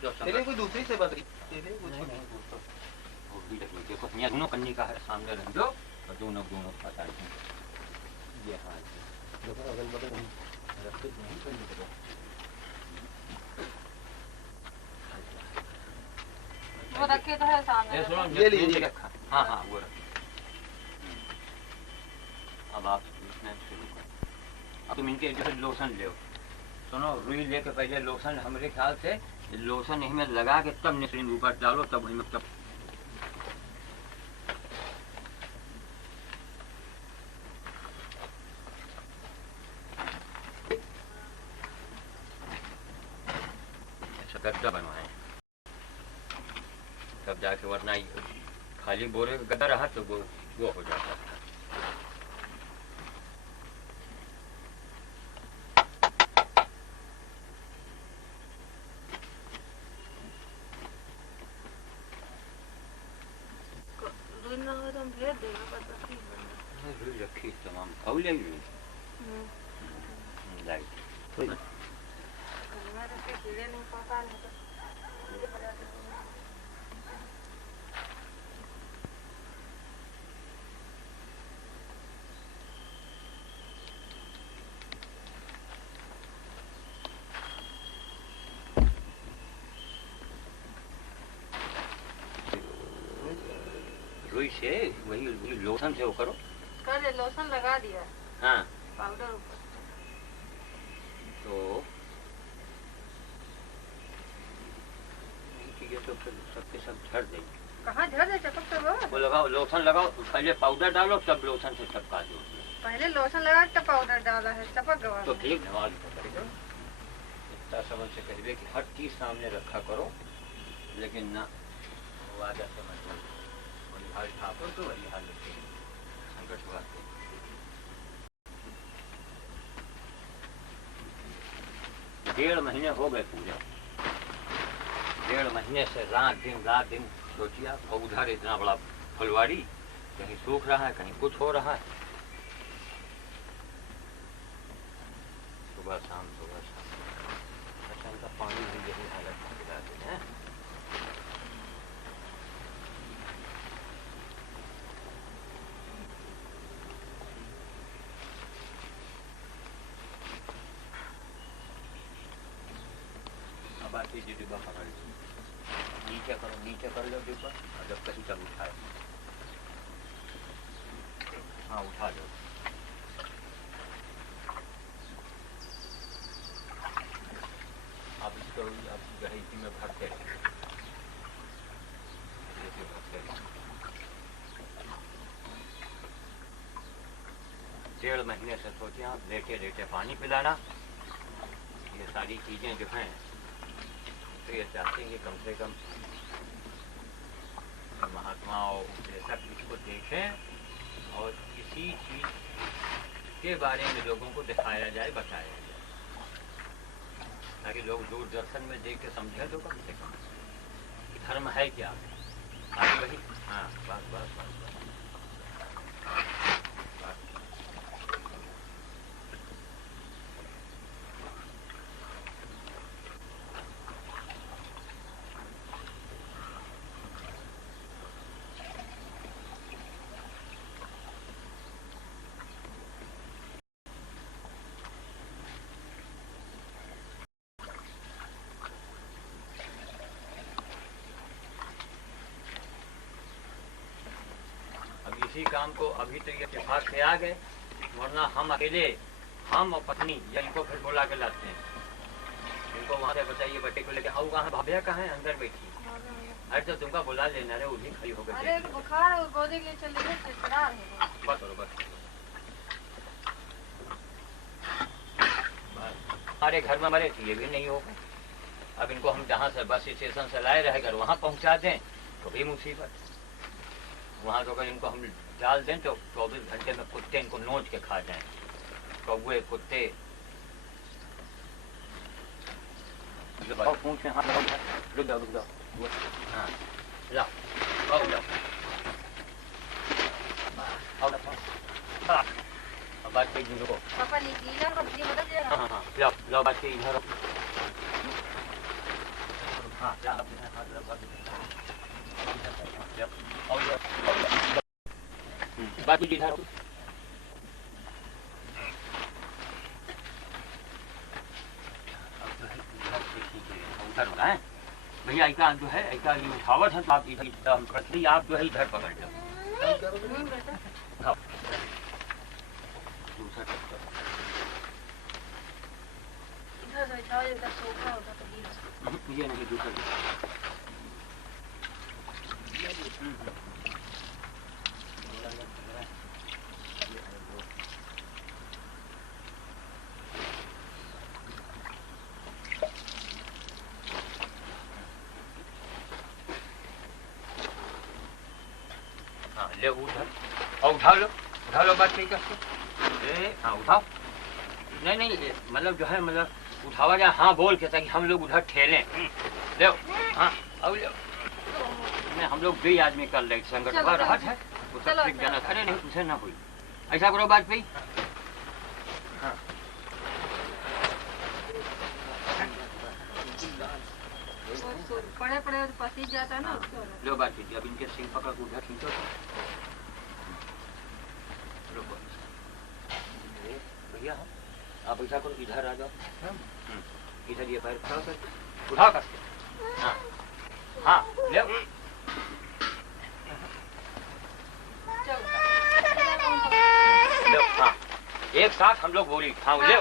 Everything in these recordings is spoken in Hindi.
तेरे कोई दूसरी से बात तेरे कुछ नहीं वो भी देखो देखो यहाँ दोनों कन्नी का है सामने रह दो और दोनों दोनों पता है ये हाल है देखो अगल बगल रखते नहीं करने के वो रखे तो है सामने ये सुनो ये लीजिए रखा हाँ हाँ वो रखा अब आप इसमें शुरू करो अब तुम इनके जो है लोशन ले सुनो रुई लेके पहले लोशन हमारे ख्याल से लोशन इसमें लगा के तब निसरीन ऊपर डालो तब हमें तब गद्दा बनवाए तब जाके वरना खाली बोरे का गद्दा रहा तो वो हो जाता था रखी तमाम खाऊ लेंगे लाइट रुई से वही लोशन से वो करो कल लोशन लगा दिया हाँ पाउडर ऊपर तो ये तो फिर सबके सब झड़ देंगे कहाँ झड़ जाए चपक तो वो लगाओ लोशन लगाओ पहले पाउडर डालो तब लोशन से टपका दो पहले लोशन लगा तब पाउडर डाला है चपक गवा तो ठीक नमाज पकड़ेगा इतना समझ से कहिए कि हर चीज सामने रखा करो लेकिन ना वादा समझ वही हाल ठाकुर तो वही हाल संकट हुआ 1.5 महीने हो गए पूरे 1.5 महीने से रात दिन सोचिए और उधर इतना बड़ा फुलवाड़ी कहीं सूख रहा है कहीं कुछ हो रहा है सुबह शाम अच्छा इनका पानी भी यही हालत में गिराते हैं बाकी डिब्बा पकड़ नीचे कर लो डिब्बा और जब कहीं तब उठाए हाँ उठा लो आप इसको आप इसी में भरते रहे 1.5 महीने से सोचे आप लेटे लेटे पानी पिलाना ये सारी चीजें जो हैं तो ये चाहते हैं कम से कम महात्माओं जैसा इसको देखें और इसी चीज के बारे में लोगों को दिखाया जाए बताया जाए ताकि लोग दूरदर्शन में देख के समझे तो कम से कम धर्म है क्या आगे वही हाँ बस बस बस इसी काम को अभी तो ये इत्तेफाक से आ गए वरना हम अकेले हम और पत्नी या इनको फिर बुला के लाते हैं इनको वहाँ से बताइए बच्चे को लेके आओ कहाँ भाभ्या कहाँ है अंदर बैठी अरे तो तुमका बुला लेना रे उन्हीं खड़ी हो गई बुखार और गोदे के चले गए बस हमारे घर में मरे थे ये भी नहीं होगा अब इनको हम जहाँ से बस स्टेशन से लाए रहेगा वहाँ पहुँचा दें तो भी मुसीबत वहाँ तो अगर इनको हम डाल दें तो 24 घंटे में कुत्ते इनको नोच के खा जाएं कौवे कुत्ते पूछे हाँ रुक जाओ हाँ लाओ बात कीजिए रुको हाँ बात कीजिए इधर हाँ क्या अपने हाथ लगा बाकी इधर उधर हो रहा है भैया ऐसा जो है ऐसा ये उठावट है तो आप इधर आप जो है इधर पकड़ लो दूसरा ये नहीं दूसरा हाँ ले उधर और उठा लो बात नहीं करते हाँ उठाओ नहीं मतलब जो है मतलब उठावा जाए हाँ बोल के ताकि हम लोग उधर ठेलें ले हाँ अब ले हम लोग 2 आदमी कर ले संगठन का राहत है वो सब ठीक जाना खड़े नहीं तुझे ना हुई ऐसा करो बात भाई हाँ पड़े पसी जाता है ना लो बात कीजिए अब इनके सिंह पकड़ के उधर खींचो भैया आप ऐसा करो इधर आ जाओ इधर ये पैर खड़ा कर उठाओ कर हाँ हाँ ले हाँ एक साथ हम लोग बोली हाँ ले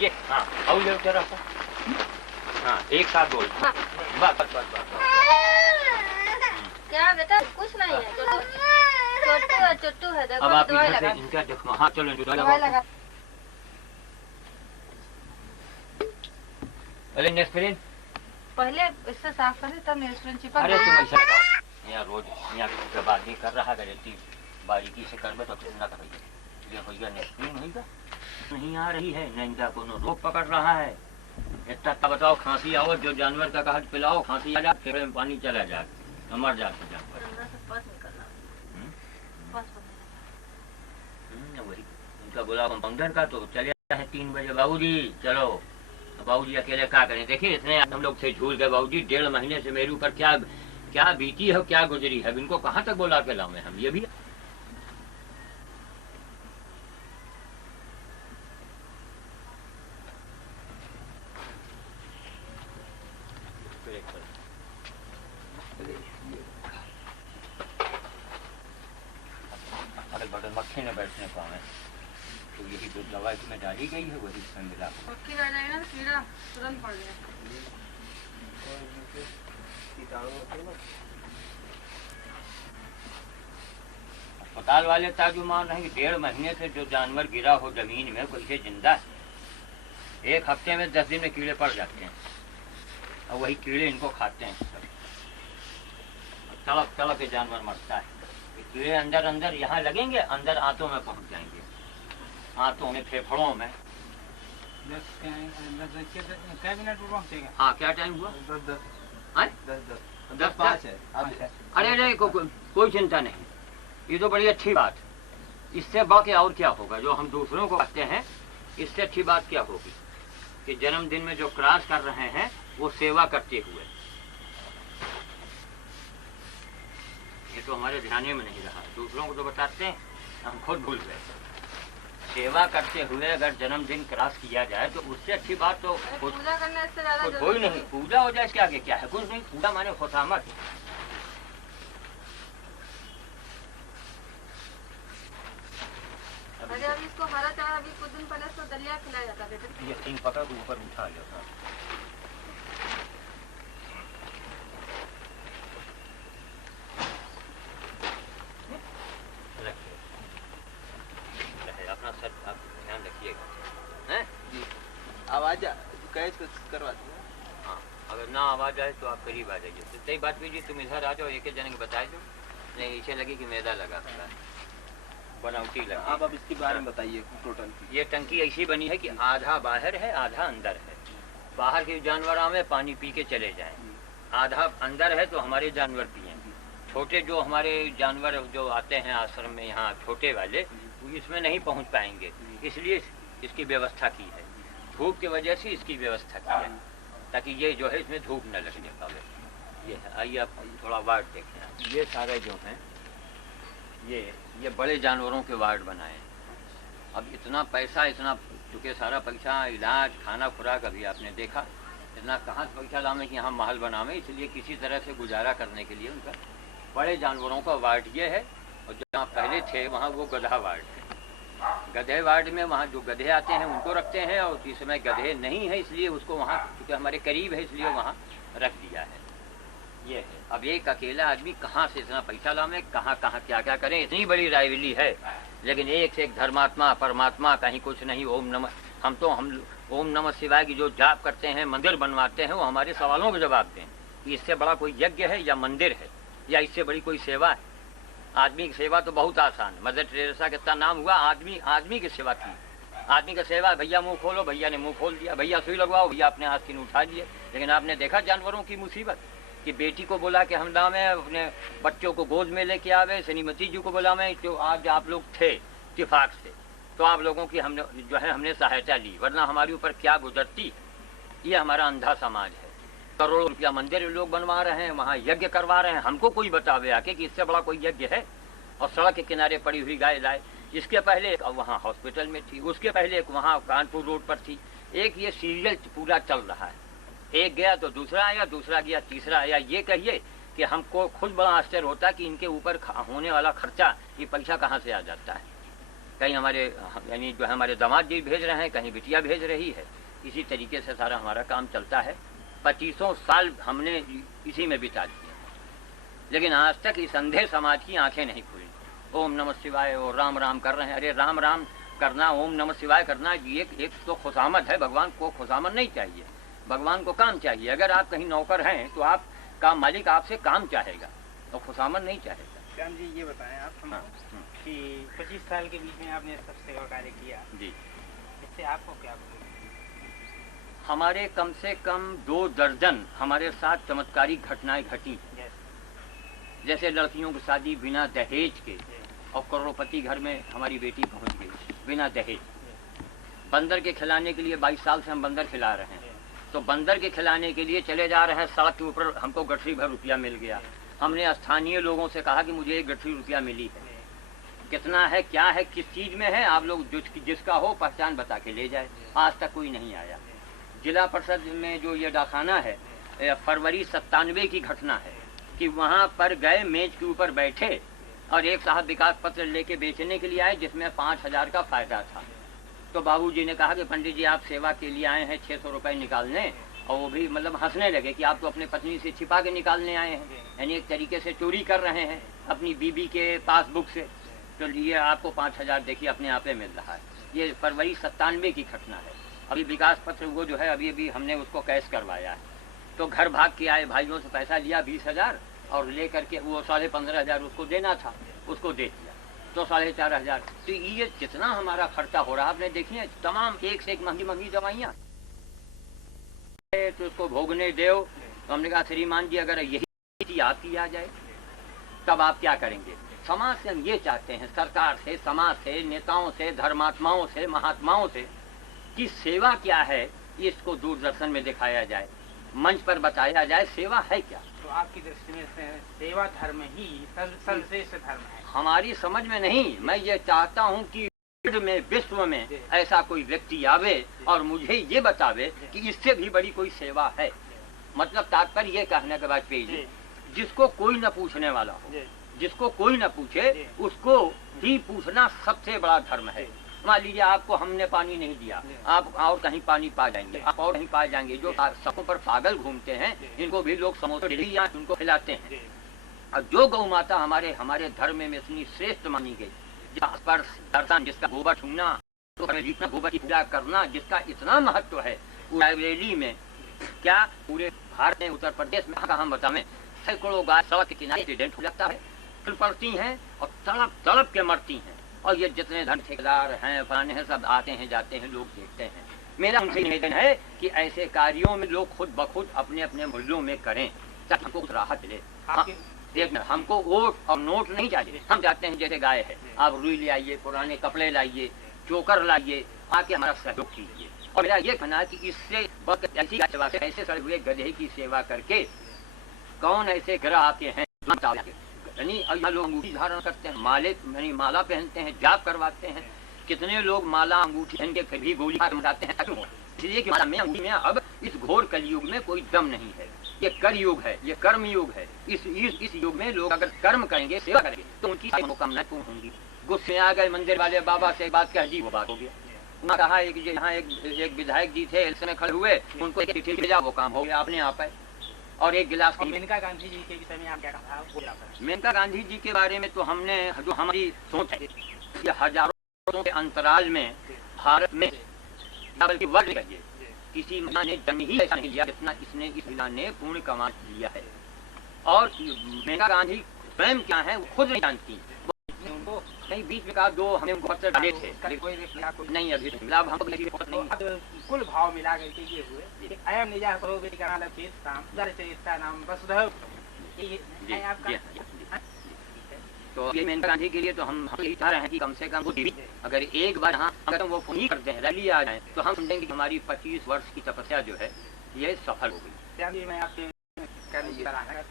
ये हाँ और ले तेरा हाँ एक साथ बोल बस क्या बेटा कुछ नहीं है चुट्टू है देखो अब आप इनका देखो हाँ चलो दवाई लगा अरे नेस्प्रिन पहले इससे साफ करें तब नेस्प्रिन चिपक अरे तुम ऐसा लगाओ यहाँ रोज यहाँ की बात नहीं कर रहा अगर इतनी बारीकी से कर तो फिर ना करेंगे ये भैया नेस्प्रिन होगा नहीं आ रही है नहीं इनका कोनो रोग पकड़ रहा है इतना तब बताओ खांसी आओ जो जानवर का कहा पिलाओ खांसी आ जाए फिर में पानी चला जाए मर जाते जानवर वही उनका बोला कंपाउंडर का तो चले है 3 बजे बाबूजी चलो बाबूजी अकेले क्या करें देखिए इतने हम लोग से झूल गए बाबूजी 1.5 महीने से मेरे ऊपर क्या बीती है क्या गुजरी है इनको कहाँ तक बोला के लाऊं हम ये भी अगल बगल मक्खी न बैठने पाए तो यही जो दवा इसमें डाली गई है वही इसमें मिला मक्खी रह जाएगी ना कीड़ा तुरंत पड़ जाए अस्पताल वाले ताजुमान रहे कि 1.5 महीने से जो जानवर गिरा हो जमीन में कोई से जिंदा है 1 हफ्ते में 10 दिन में कीड़े पड़ जाते हैं और वही कीड़े इनको खाते हैं तड़प तड़प के जानवर मरता है कीड़े अंदर अंदर यहाँ लगेंगे अंदर आंतों में पहुंच जाएंगे आंतों में फेफड़ों में 10 मिनट में पहुंचेगा हाँ क्या टाइम हुआ 10:05 है अरे कोई चिंता नहीं ये तो बड़ी अच्छी बात इससे बाकी और क्या होगा जो हम दूसरों को कहते हैं इससे अच्छी बात क्या होगी कि जन्मदिन में जो क्रॉस कर रहे हैं वो सेवा करते हुए ये तो हमारे ध्यान में नहीं रहा दूसरों को तो बताते हैं हम खुद भूल गए सेवा करते हुए अगर जन्मदिन क्रॉस किया जाए तो उससे अच्छी बात तो पूजा करने से ज्यादा कोई नहीं पूजा हो जाए इसके आगे क्या है कुछ नहीं पूजा माने खुशामद अरे अभी इसको हरा चारा अभी कुछ दिन पहले इसको दलिया खिलाया जाता है ये सिंह पकड़ के ऊपर उठा लो अपना सर आप ध्यान रखिएगा हैं आवाज कैच करवा दो हाँ अगर ना आवाज आए तो आप करीब आ जाइए तो सही बात कीजिए तुम इधर आ जाओ एक जने को बता दो नहीं इसे लगे कि मैदा लगा हुआ है बनावटी लगा आप अब इसके बारे में बताइए टोटल ये टंकी ऐसी बनी है कि आधा बाहर है आधा अंदर है बाहर के जानवर आवे पानी पी के चले जाएं आधा अंदर है तो हमारे जानवर पिए छोटे जो हमारे जानवर जो आते हैं आश्रम में यहाँ छोटे वाले इसमें नहीं पहुँच पाएंगे इसलिए इसकी व्यवस्था की है धूप की वजह से इसकी व्यवस्था की है ताकि ये जो है इसमें धूप न लगने पावे। ये है, आइए आप थोड़ा वार्ड देखें। ये सारे जो हैं ये बड़े जानवरों के वार्ड बनाए हैं। अब इतना पैसा, इतना चूँकि सारा पैसा इलाज खाना खुराक अभी आपने देखा, इतना कहाँ से पैसा लावे कि यहाँ महल बनावे, इसलिए किसी तरह से गुजारा करने के लिए उनका बड़े जानवरों का वार्ड ये है। और जहाँ पहले थे वहाँ वो गधा वार्ड है। गधे वार्ड में वहाँ जो गधे आते हैं उनको रखते हैं, और इस समय गधे नहीं है इसलिए उसको वहाँ क्योंकि हमारे करीब है इसलिए वहाँ रख दिया है। ये है। अब एक अकेला आदमी कहाँ से इतना पैसा लावे, कहाँ कहाँ क्या क्या करें, इतनी बड़ी राइवली है। लेकिन एक से एक धर्मात्मा परमात्मा कहीं कुछ नहीं। हम ओम नमः शिवाय की जो जाप करते हैं, मंदिर बनवाते हैं, वो हमारे सवालों का जवाब दें कि इससे बड़ा कोई यज्ञ है या मंदिर है या इससे बड़ी कोई सेवा है। आदमी की सेवा तो बहुत आसान है। मदर टेरेसा कितना नाम हुआ, आदमी की सेवा की। आदमी का सेवा, भैया मुंह खोलो, भैया ने मुंह खोल दिया, भैया सुई लगवाओ, भैया अपने हाथ से उठा दिए। लेकिन आपने देखा जानवरों की मुसीबत कि बेटी को बोला कि हम लावे, अपने बच्चों को गोद में लेके आवे, श्रीमती जी को बुलावे, तो आज आप लोग थे इत्तेफाक से, तो आप लोगों की हमने सहायता ली, वरना हमारे ऊपर क्या गुजरती। ये हमारा अंधा समाज है। करोड़ों रुपया मंदिर लोग बनवा रहे हैं, वहाँ यज्ञ करवा रहे हैं। हमको कोई बतावे आके कि इससे बड़ा कोई यज्ञ है। और सड़क के किनारे पड़ी हुई गाय लाए। इसके पहले वहाँ हॉस्पिटल में थी, उसके पहले वहाँ कानपुर रोड पर थी। एक ये सीरियल पूरा चल रहा है, एक गया तो दूसरा आया, दूसरा गया तीसरा आया। ये कहिए कि हमको खुद बड़ा आश्चर्य होता कि इनके ऊपर होने वाला खर्चा, ये पैसा कहाँ से आ जाता है। कहीं हमारे यानी जो हमारे दामाद जी भेज रहे हैं, कहीं बिटिया भेज रही है। इसी तरीके से सारा हमारा काम चलता है। 25 साल हमने इसी में बिता दिए, लेकिन आज तक इस अंधे समाज की आंखें नहीं खुली। ओम नमः शिवाय और राम राम कर रहे हैं। अरे राम राम करना, ओम नमः शिवाय करना, ये एक तो खुशामद है। भगवान को खुशामद नहीं चाहिए, भगवान को काम चाहिए। अगर आप कहीं नौकर हैं तो आपका मालिक आपसे काम चाहेगा और खुशामद नहीं चाहेगा। श्याम जी ये बताएं आप कि 25 साल के बीच में आपने सब सेवा कार्य किया जी, इससे आपको क्या? हमारे कम से कम 2 दर्जन हमारे साथ चमत्कारिक घटनाएं घटी। जैसे लड़कियों की शादी बिना दहेज के, और करोड़पति घर में हमारी बेटी पहुंच गई बिना दहेज। बंदर के खिलाने के लिए 22 साल से हम बंदर खिला रहे हैं, तो बंदर के खिलाने के लिए चले जा रहे हैं, सड़क के ऊपर हमको गठरी भर रुपया मिल गया। हमने स्थानीय लोगों से कहा कि मुझे 1 गठरी रुपया मिली है, कितना है, क्या है, किस चीज में है, आप लोग जिसका हो पहचान बता के ले जाए। आज तक कोई नहीं आया। जिला परिषद में जो ये डाकखाना है, फरवरी 97 की घटना है कि वहाँ पर गए, मेज के ऊपर बैठे और एक साहब विकास पत्र लेके बेचने के लिए आए जिसमें 5000 का फायदा था। तो बाबूजी ने कहा कि पंडित जी आप सेवा के लिए आए हैं 600 रुपए निकालने, और वो भी मतलब हंसने लगे कि आप तो अपने पत्नी से छिपा के निकालने आए हैं, यानी एक तरीके से चोरी कर रहे हैं अपनी बीबी के पासबुक से। तो ये आपको 5000 देखिए अपने आप में मिल रहा है। ये फरवरी 97 की घटना है। अभी विकास पत्र वो जो है अभी हमने उसको कैश करवाया है। तो घर भाग के आए, भाइयों से पैसा लिया 20,000 और ले करके वो 15,500 उसको देना था, उसको दे दिया, तो 4,500। तो ये जितना हमारा खर्चा हो रहा है आपने देखिए, तमाम एक से एक महंगी महंगी दवाइयाँ, तो उसको भोगने दो। तो हमने कहा श्रीमान जी अगर यही आपकी आ जाए तब आप क्या करेंगे। समाज से हम ये चाहते हैं, सरकार से, समाज से, नेताओं से, धर्मात्माओं से, महात्माओं से, कि सेवा क्या है इसको दूरदर्शन में दिखाया जाए, मंच पर बताया जाए सेवा है क्या। तो आपकी दृष्टि में सेवा धर्म ही सर्वश्रेष्ठ धर्म है? हमारी समझ में नहीं। मैं ये चाहता हूँ कि विश्व में ऐसा कोई व्यक्ति आवे और मुझे ये बतावे कि इससे भी बड़ी कोई सेवा है। मतलब तात्पर्य ये कहने के बाद पे जिसको कोई न पूछने वाला हो, जिसको कोई न पूछे उसको ही पूछना सबसे बड़ा धर्म है। मान लीजिए आपको हमने पानी नहीं दिया, आप और कहीं पानी पा जाएंगे, आप और कहीं पा जाएंगे। जो सड़कों पर पागल घूमते हैं इनको भी लोग समोसे या उनको खिलाते हैं। और जो गौ माता हमारे धर्म में इतनी श्रेष्ठ मानी गई, जिसका स्पर्श दर्शन, जिसका गोबर छूना, तो गोबर की पूजा करना, जिसका इतना महत्व है, रायबरेली में क्या पूरे भारत में, उत्तर प्रदेश में हम बतावें, सैकड़ों गाय सड़क के किनारे एक्सीडेंट हो जाता है, पड़ती हैं और तड़प तड़प के मरती हैं। और ये जितने धन ठेकेदार हैं, फलाने हैं, सब आते हैं जाते हैं, लोग देखते हैं। मेरा उनसे निवेदन है कि ऐसे कार्यों में लोग खुद ब खुद अपने अपने मूल्यों में करें, ताकि हमको कुछ राहत मिले। देखना, हमको वोट और नोट नहीं चाहिए। हम चाहते हैं जैसे गाय है, आप रुई ले आइए, पुराने कपड़े लाइए, चोकर लाइए, आके हमारा सहयोग कीजिए और मेरा ये कहना है कि इससे ऐसी सेवा से ऐसे सड़े हुए गधे की सेवा करके कौन ऐसे ग्रह आते हैं यानी यहाँ लोग अंगूठी धारण करते हैं, माले यानी माला पहनते हैं, जाप करवाते हैं। कितने लोग माला अंगूठी पहन के कभी गोली बनाते हैं, इसलिए कि माला में अंगूठी में अब इस घोर कलयुग में कोई दम नहीं है। ये कर युग है, ये कर्म युग है। इस युग में लोग अगर कर्म करेंगे, सेवा करेंगे तो उनकी मनोकामनाएं पूर्ण होंगी। गुस्से आ गए मंदिर वाले बाबा से बात कह दी, वो बात हो गया। उन्होंने कहा यहाँ एक विधायक जी थे, इस समय खड़े हुए, उनको एक चिट्ठी भेजा, वो काम हो गया अपने आप है। और एक गिलास मेनका गांधी जी के विषय में आप क्या कहा? मेनका गांधी जी के बारे में तो हमने जो हमारी सोच है कि हजारों के अंतराल में भारत में बल्कि वर्ष कहिए किसी महिला ने जन्म ही ऐसा नहीं लिया जितना इसने इस महिला ने पूर्ण कमा लिया है। और मेनका गांधी स्वयं क्या है वो खुद नहीं जानती। उनको कहीं बीच में कहा, दो हमें उनको पत्र डाले थे, नहीं अभी लाभ हम कुल भाव मिला करके ये हुए अयम निजा नाम वसुधैव। तो ये मेनका गांधी के लिए तो हम यही चाह रहे हैं कि कम से कम वो अगर एक बार यहाँ अगर वो फोन ही करते हैं, रैली आ जाए, तो हम समझेंगे कि हमारी 25 वर्ष की तपस्या जो है ये सफल हो गई। मैं आपके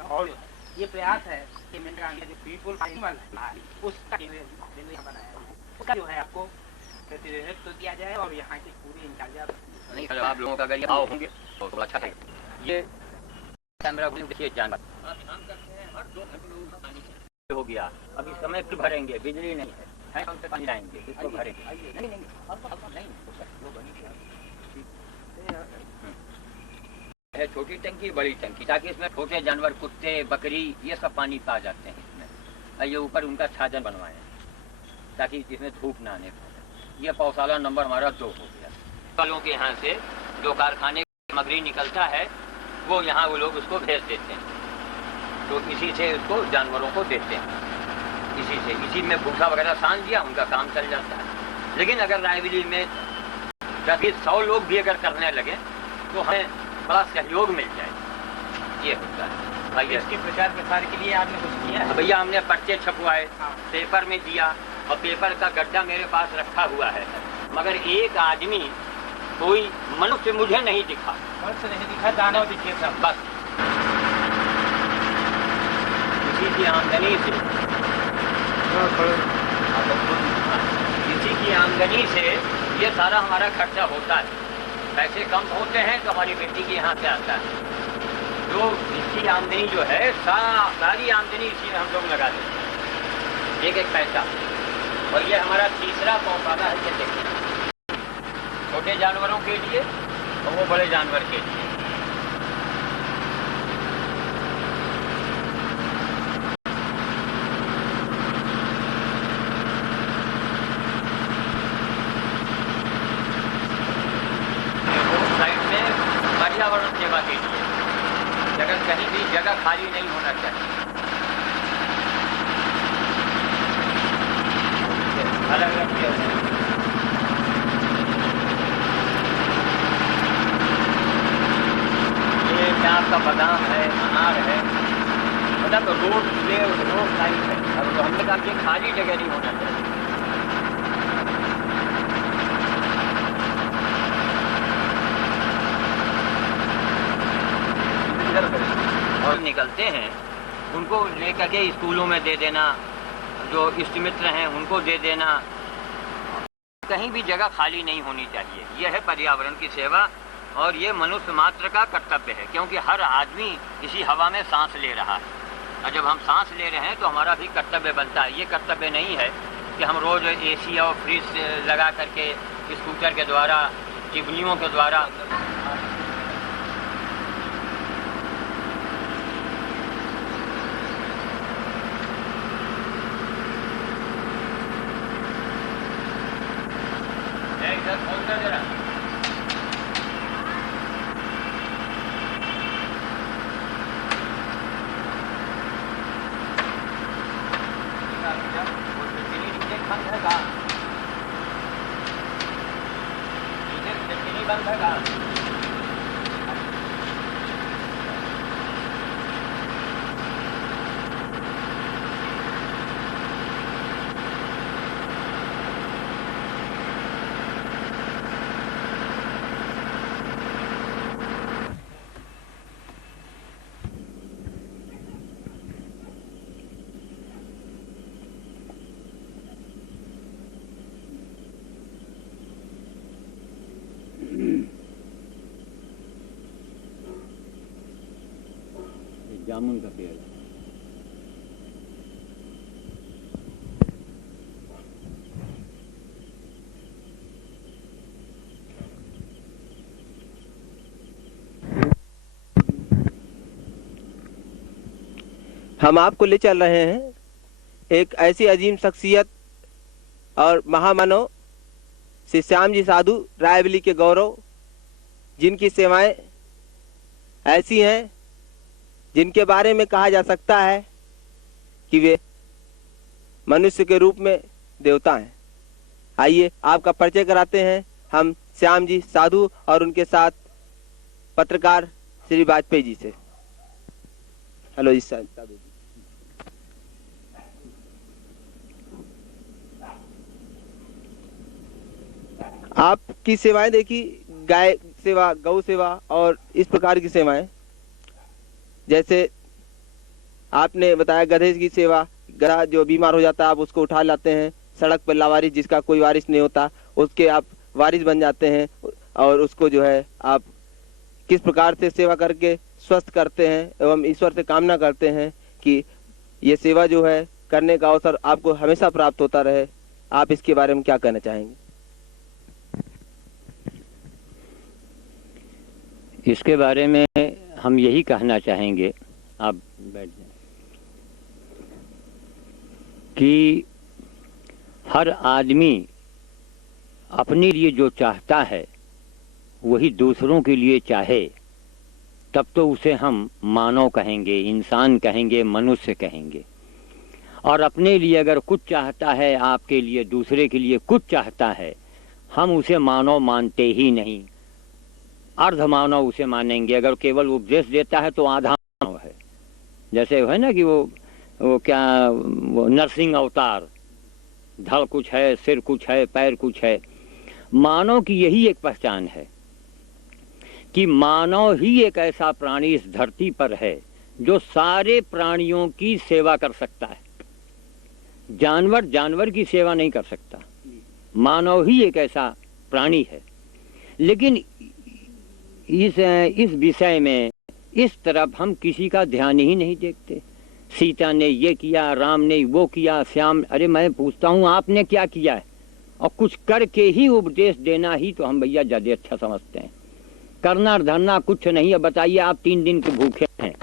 और ये प्रयास है कि मेनका गांधी जो पीपुल उसका बनाया, उसका जो है आपको प्रतिनिधित्व दिया जाए और यहाँ की पूरी इंचार्ज नहीं। आप लोगों का अगर ये भाव होंगे तो थोड़ा अच्छा लगेगा। ये कैमरा देखिए जानवर हर 2 घंटे में पानी हो गया। अभी समय फिर भरेंगे, बिजली नहीं है, कम से पानी लाएंगे, इसको भरेंगे। नहीं है छोटी टंकी, बड़ी टंकी, ताकि इसमें छोटे जानवर, कुत्ते, बकरी, ये सब पानी पा जाते हैं इसमें। ये ऊपर उनका छाजन बनवाए ताकि इसमें धूप ना आने पाए। ये पौशाला नंबर हमारा 2 हो गया। फलों के यहाँ से जो कारखाने सामग्री निकलता है वो यहाँ वो लोग उसको भेज देते हैं, तो इसी से उसको जानवरों को देते हैं। इसी में भूसा वगैरह सान दिया, उनका काम चल जाता है। लेकिन अगर रायबरेली में 100 लोग भी अगर करने लगे तो हमें बड़ा सहयोग मिल जाए, ये होता है। भाई इसके प्रचार प्रसार के लिए आपने कुछ किया है? भैया हमने पर्चे छपवाए, पेपर में दिया, और पेपर का गड्ढा मेरे पास रखा हुआ है, मगर एक आदमी कोई मनुष्य मुझे नहीं दिखा। मनुष्य नहीं दिखा, दानव दिखे सब। बस इसी की आमदनी से ये सारा हमारा खर्चा होता है। पैसे कम होते हैं तो हमारी बेटी के यहाँ से आता है। जो इसकी आमदनी जो है सारी आमदनी इसी में हम लोग लगा देते हैं, एक पैसा। और ये हमारा तीसरा पौधाना है, ये देखिए, छोटे जानवरों के लिए और वो बड़े जानवर के लिए। साइड में पर्यावरण सेवा के लिए अगर कहीं भी जगह खाली नहीं होना चाहिए। अलग अलग ये चाप का बादाम है, अनार है, मतलब रोड साइड है। अब तो हमने कहा कि खाली जगह नहीं होना चाहिए। और निकलते हैं उनको लेकर के स्कूलों में दे देना, जो इष्ट मित्र हैं उनको दे देना। कहीं भी जगह खाली नहीं होनी चाहिए। यह है पर्यावरण की सेवा, और ये मनुष्य मात्र का कर्तव्य है, क्योंकि हर आदमी इसी हवा में सांस ले रहा है। और जब हम सांस ले रहे हैं तो हमारा भी कर्तव्य बनता है। ये कर्तव्य नहीं है कि हम रोज एसी और फ्रिज लगा करके स्कूटर के द्वारा, चिमनियों के द्वारा जरा बंद है। जामुन का पेड़। हम आपको ले चल रहे हैं एक ऐसी अजीम शख्सियत और महामानव श्री श्याम जी साधु रायबली के गौरव, जिनकी सेवाएं ऐसी हैं जिनके बारे में कहा जा सकता है कि वे मनुष्य के रूप में देवता हैं। आइए आपका परिचय कराते हैं हम श्याम जी साधु और उनके साथ पत्रकार श्री वाजपेयी जी से। हेलो जी साधु जी। आपकी सेवाएं देखी, गाय सेवा, गौ सेवा और इस प्रकार की सेवाएं, जैसे आपने बताया गधे की सेवा, गधा जो बीमार हो जाता है आप उसको उठा लाते हैं, सड़क पर लावारिस जिसका कोई वारिस नहीं होता उसके आप वारिस बन जाते हैं और उसको जो है आप किस प्रकार से सेवा करके स्वस्थ करते हैं एवं ईश्वर से कामना करते हैं कि ये सेवा जो है करने का अवसर आपको हमेशा प्राप्त होता रहे। आप इसके बारे में क्या कहना चाहेंगे? इसके बारे में हम यही कहना चाहेंगे, आप बैठ जाएं, कि हर आदमी अपने लिए जो चाहता है वही दूसरों के लिए चाहे, तब तो उसे हम मानव कहेंगे, इंसान कहेंगे, मनुष्य कहेंगे। और अपने लिए अगर कुछ चाहता है, आपके लिए, दूसरे के लिए कुछ चाहता है, हम उसे मानव मानते ही नहीं, अर्ध मानव उसे मानेंगे। अगर केवल उपदेश देता है तो आधा मानव है। जैसे है ना कि वो क्या, वो नरसिंह अवतार, धड़ कुछ है, सिर कुछ है, पैर कुछ है। मानव की यही एक पहचान है कि मानव ही एक ऐसा प्राणी इस धरती पर है जो सारे प्राणियों की सेवा कर सकता है। जानवर जानवर की सेवा नहीं कर सकता, मानव ही एक ऐसा प्राणी है। लेकिन इस विषय में इस तरफ हम किसी का ध्यान ही नहीं देखते। सीता ने ये किया, राम ने वो किया, श्याम, अरे मैं पूछता हूँ आपने क्या किया है? और कुछ करके ही उपदेश देना ही तो हम भैया ज्यादा अच्छा समझते हैं। करना धरना कुछ नहीं है। बताइए, आप 3 दिन के भूखे हैं,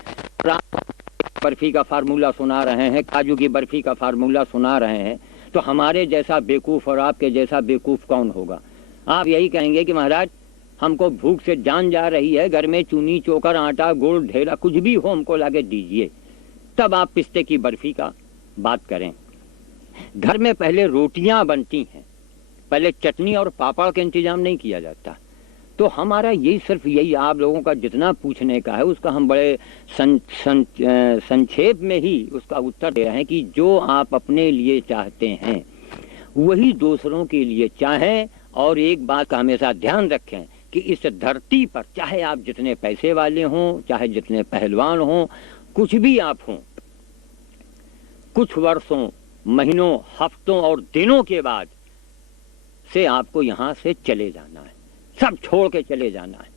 बर्फी का फार्मूला सुना रहे हैं, काजू की बर्फी का फार्मूला सुना रहे हैं, तो हमारे जैसा बेवकूफ और आपके जैसा बेवकूफ कौन होगा? आप यही कहेंगे कि महाराज हमको भूख से जान जा रही है, घर में चूनी, चोकर, आटा, गुड़, ढेला कुछ भी हो हमको लाके दीजिए, तब आप पिस्ते की बर्फी का बात करें। घर में पहले रोटियां बनती हैं, पहले चटनी और पापड़ का इंतजाम नहीं किया जाता। तो हमारा यही, सिर्फ यही, आप लोगों का जितना पूछने का है उसका हम बड़े संक्षेप में ही उसका उत्तर दे रहे हैं कि जो आप अपने लिए चाहते हैं वही दूसरों के लिए चाहें। और एक बात का हमेशा ध्यान रखें कि इस धरती पर चाहे आप जितने पैसे वाले हों, चाहे जितने पहलवान हों, कुछ भी आप हों, कुछ वर्षों, महीनों, हफ्तों और दिनों के बाद से आपको यहाँ से चले जाना है, सब छोड़ के चले जाना है।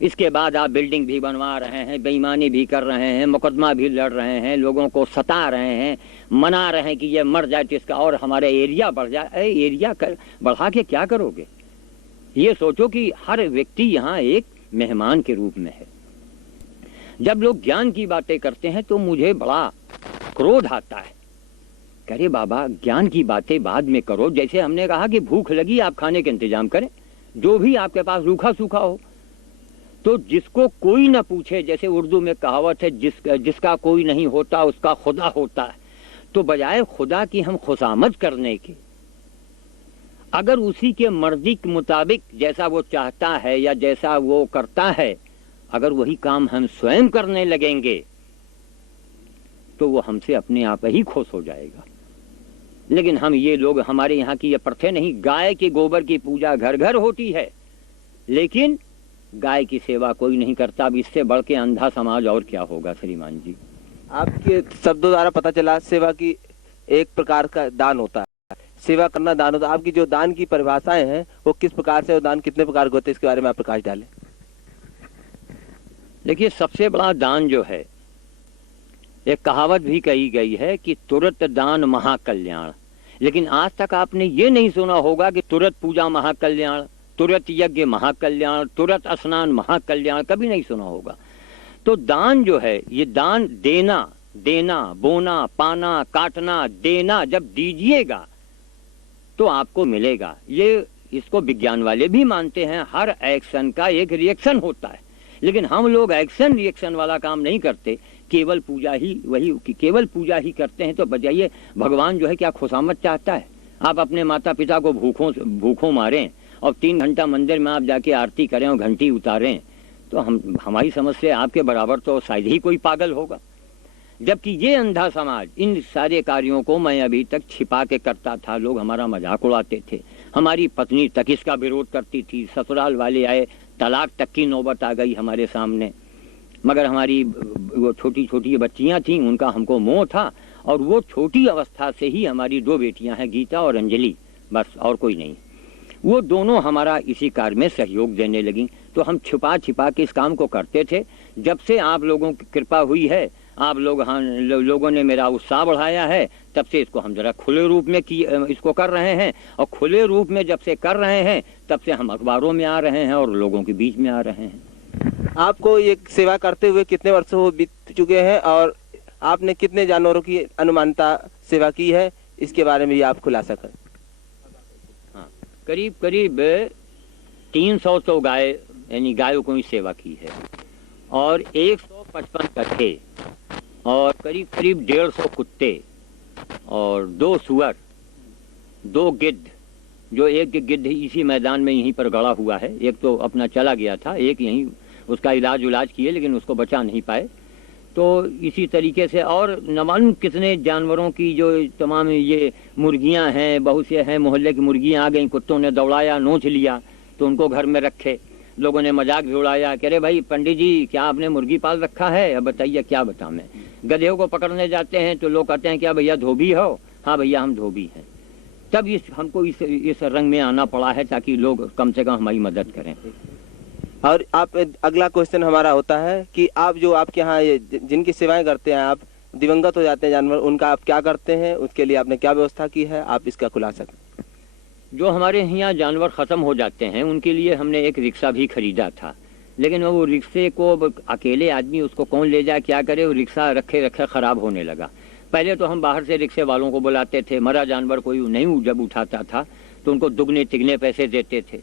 इसके बाद आप बिल्डिंग भी बनवा रहे हैं, बेईमानी भी कर रहे हैं, मुकदमा भी लड़ रहे हैं, लोगों को सता रहे हैं, मना रहे हैं कि ये मर जाए तो इसका और हमारा एरिया बढ़ जाए। एरिया बढ़ा के क्या करोगे? ये सोचो कि हर व्यक्ति यहाँ एक मेहमान के रूप में है। जब लोग ज्ञान की बातें करते हैं तो मुझे बड़ा क्रोध आता है। अरे बाबा, ज्ञान की बातें बाद में करो। जैसे हमने कहा कि भूख लगी, आप खाने का इंतजाम करें, जो भी आपके पास रूखा सूखा हो। तो जिसको कोई न पूछे, जैसे उर्दू में कहावत है, जिसका कोई नहीं होता उसका खुदा होता है। तो बजाय खुदा की हम खुशामद करने की, अगर उसी के मर्जी के मुताबिक जैसा वो चाहता है या जैसा वो करता है, अगर वही काम हम स्वयं करने लगेंगे तो वो हमसे अपने आप ही खुश हो जाएगा। लेकिन हम ये लोग, हमारे यहाँ की ये प्रथा नहीं, गाय के गोबर की पूजा घर घर होती है, लेकिन गाय की सेवा कोई नहीं करता। अब इससे बढ़ के अंधा समाज और क्या होगा श्रीमान जी? आपके शब्दों द्वारा पता चला सेवा की एक प्रकार का दान होता है, सेवा करना दान होता है। आपकी जो दान की परिभाषाएं हैं वो किस प्रकार से, और दान कितने प्रकार के होते हैं, इसके बारे में आप प्रकाश डालें। देखिए, सबसे बड़ा दान जो है एक कहावत भी कही गई है कि तुरत दान महाकल्याण, लेकिन आज तक आपने ये नहीं सुना होगा कि तुरत पूजा महाकल्याण, तुरत यज्ञ महाकल्याण, तुरत स्नान महाकल्याण, कभी नहीं सुना होगा। तो दान जो है, ये दान देना, देना, बोना, पाना, काटना, देना, जब दीजिएगा तो आपको मिलेगा। ये इसको विज्ञान वाले भी मानते हैं, हर एक्शन का एक रिएक्शन होता है, लेकिन हम लोग एक्शन रिएक्शन वाला काम नहीं करते, केवल पूजा ही केवल पूजा ही करते हैं। तो बताइए भगवान जो है क्या खुशामद चाहता है? आप अपने माता पिता को भूखों मारें और 3 घंटा मंदिर में आप जाके आरती करें और घंटी उतारें, तो हमारी समझ से आपके बराबर तो शायद ही कोई पागल होगा। जबकि ये अंधा समाज इन सारे कार्यों को मैं अभी तक छिपा के करता था, लोग हमारा मजाक उड़ाते थे, हमारी पत्नी तक इसका विरोध करती थी, ससुराल वाले आए, तलाक तक की नौबत आ गई हमारे सामने। मगर हमारी वो छोटी छोटी बच्चियां थीं, उनका हमको मोह था, और वो छोटी अवस्था से ही हमारी 2 बेटियां हैं, गीता और अंजलि, बस और कोई नहीं। वो दोनों हमारा इसी कार्य में सहयोग देने लगी। तो हम छिपा छिपा के इस काम को करते थे। जब से आप लोगों की कृपा हुई है, आप लोगों ने मेरा उत्साह बढ़ाया है, तब से इसको हम जरा खुले रूप में इसको कर रहे हैं। और खुले रूप में जब से कर रहे हैं, तब से हम अखबारों में आ रहे हैं और लोगों के बीच में आ रहे हैं। आपको ये सेवा करते हुए कितने वर्ष हो बीत चुके हैं और आपने कितने जानवरों की अनुमानता सेवा की है, इसके बारे में भी आप खुलासा करें। हाँ, करीब करीब 300 तो गाय यानी गायों को ही सेवा की है, और 155 कट्ठे, और करीब करीब 150 कुत्ते, और 2 सुअर, 2 गिद्ध, जो एक गिद्ध इसी मैदान में यहीं पर गड़ा हुआ है, एक तो अपना चला गया था, एक यहीं उसका इलाज किए लेकिन उसको बचा नहीं पाए। तो इसी तरीके से और न मालूम कितने जानवरों की जो तमाम ये मुर्गियां हैं, बहुत से हैं, मोहल्ले की मुर्गियां आ गई, कुत्तों ने दौड़ाया, नोच लिया, तो उनको घर में रखे। लोगों ने मजाक भी उड़ाया, कह रहे भाई पंडित जी क्या आपने मुर्गी पाल रखा है? अब बताइए क्या बताऊं मैं। गधे को पकड़ने जाते हैं तो लोग कहते हैं क्या भैया धोबी हो? हाँ भैया हम धोबी हैं। तब हमको इस रंग में आना पड़ा है ताकि लोग कम से कम हमारी मदद करें। और आप अगला क्वेश्चन हमारा होता है कि आप जो आपके यहाँ जिनकी सेवाएं करते हैं, आप दिवंगत हो जाते हैं जानवर, उनका आप क्या करते हैं, उसके लिए आपने क्या व्यवस्था की है, आप इसका खुलासा करें। जो हमारे यहाँ जानवर ख़त्म हो जाते हैं उनके लिए हमने एक रिक्शा भी खरीदा था, लेकिन वो रिक्शे को अकेले आदमी उसको कौन ले जाए क्या करे, वो रिक्शा रखे रखे ख़राब होने लगा। पहले तो हम बाहर से रिक्शे वालों को बुलाते थे, मरा जानवर कोई नहीं जब उठाता था तो उनको दुगने तिगने पैसे देते थे।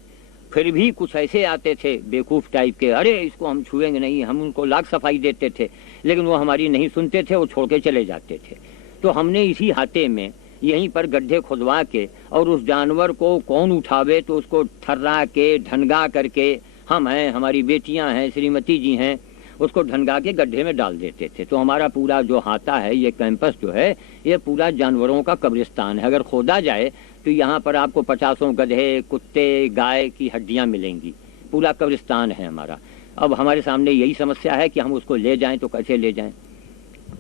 फिर भी कुछ ऐसे आते थे बेवकूफ़ टाइप के, अरे इसको हम छुएंगे नहीं, हम उनको लाख सफाई देते थे, लेकिन वो हमारी नहीं सुनते थे, वो छोड़ के चले जाते थे। तो हमने इसी हाथे में यहीं पर गड्ढे खुदवा के और उस जानवर को कौन उठावे तो उसको ठर्रा के ढनगा करके, हम हैं, हमारी बेटियां हैं, श्रीमती जी हैं, उसको ढनगा के गड्ढे में डाल देते थे। तो हमारा पूरा जो हाथा है, ये कैंपस जो है, ये पूरा जानवरों का कब्रिस्तान है। अगर खोदा जाए तो यहाँ पर आपको 50 गधे, कुत्ते, गाय की हड्डियाँ मिलेंगी। पूरा कब्रिस्तान है हमारा। अब हमारे सामने यही समस्या है कि हम उसको ले जाएं तो कैसे ले जाएं।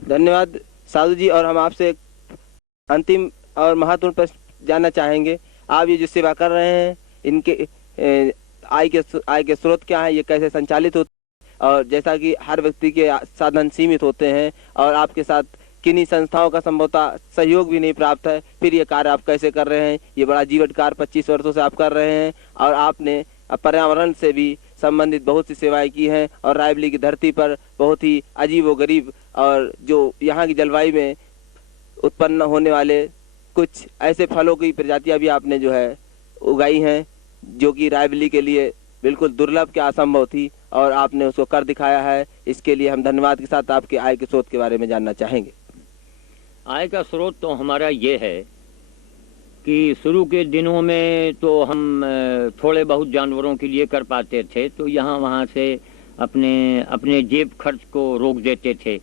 धन्यवाद साधु जी। और हम आपसे अंतिम और महत्वपूर्ण प्रश्न जानना चाहेंगे, आप ये जो सेवा कर रहे हैं, इनके आय के स्रोत क्या है, ये कैसे संचालित होते, और जैसा कि हर व्यक्ति के साधन सीमित होते हैं और आपके साथ किन्हीं संस्थाओं का संभवतः सहयोग भी नहीं प्राप्त है, फिर ये कार्य आप कैसे कर रहे हैं? ये बड़ा जीवट कार्य 25 वर्षों से आप कर रहे हैं और आपने पर्यावरण से भी संबंधित बहुत सी सेवाएं की हैं और रायबली की धरती पर बहुत ही अजीब व गरीब और जो यहाँ की जलवायु में उत्पन्न होने वाले कुछ ऐसे फलों की प्रजातियां भी आपने जो है उगाई हैं, जो कि रायबली के लिए बिल्कुल दुर्लभ के असंभव थी, और आपने उसको कर दिखाया है। इसके लिए हम धन्यवाद के साथ आपके आय के स्रोत के बारे में जानना चाहेंगे। आय का स्रोत तो हमारा ये है कि शुरू के दिनों में तो हम थोड़े बहुत जानवरों के लिए कर पाते थे, तो यहाँ वहाँ से अपने जेब खर्च को रोक देते थे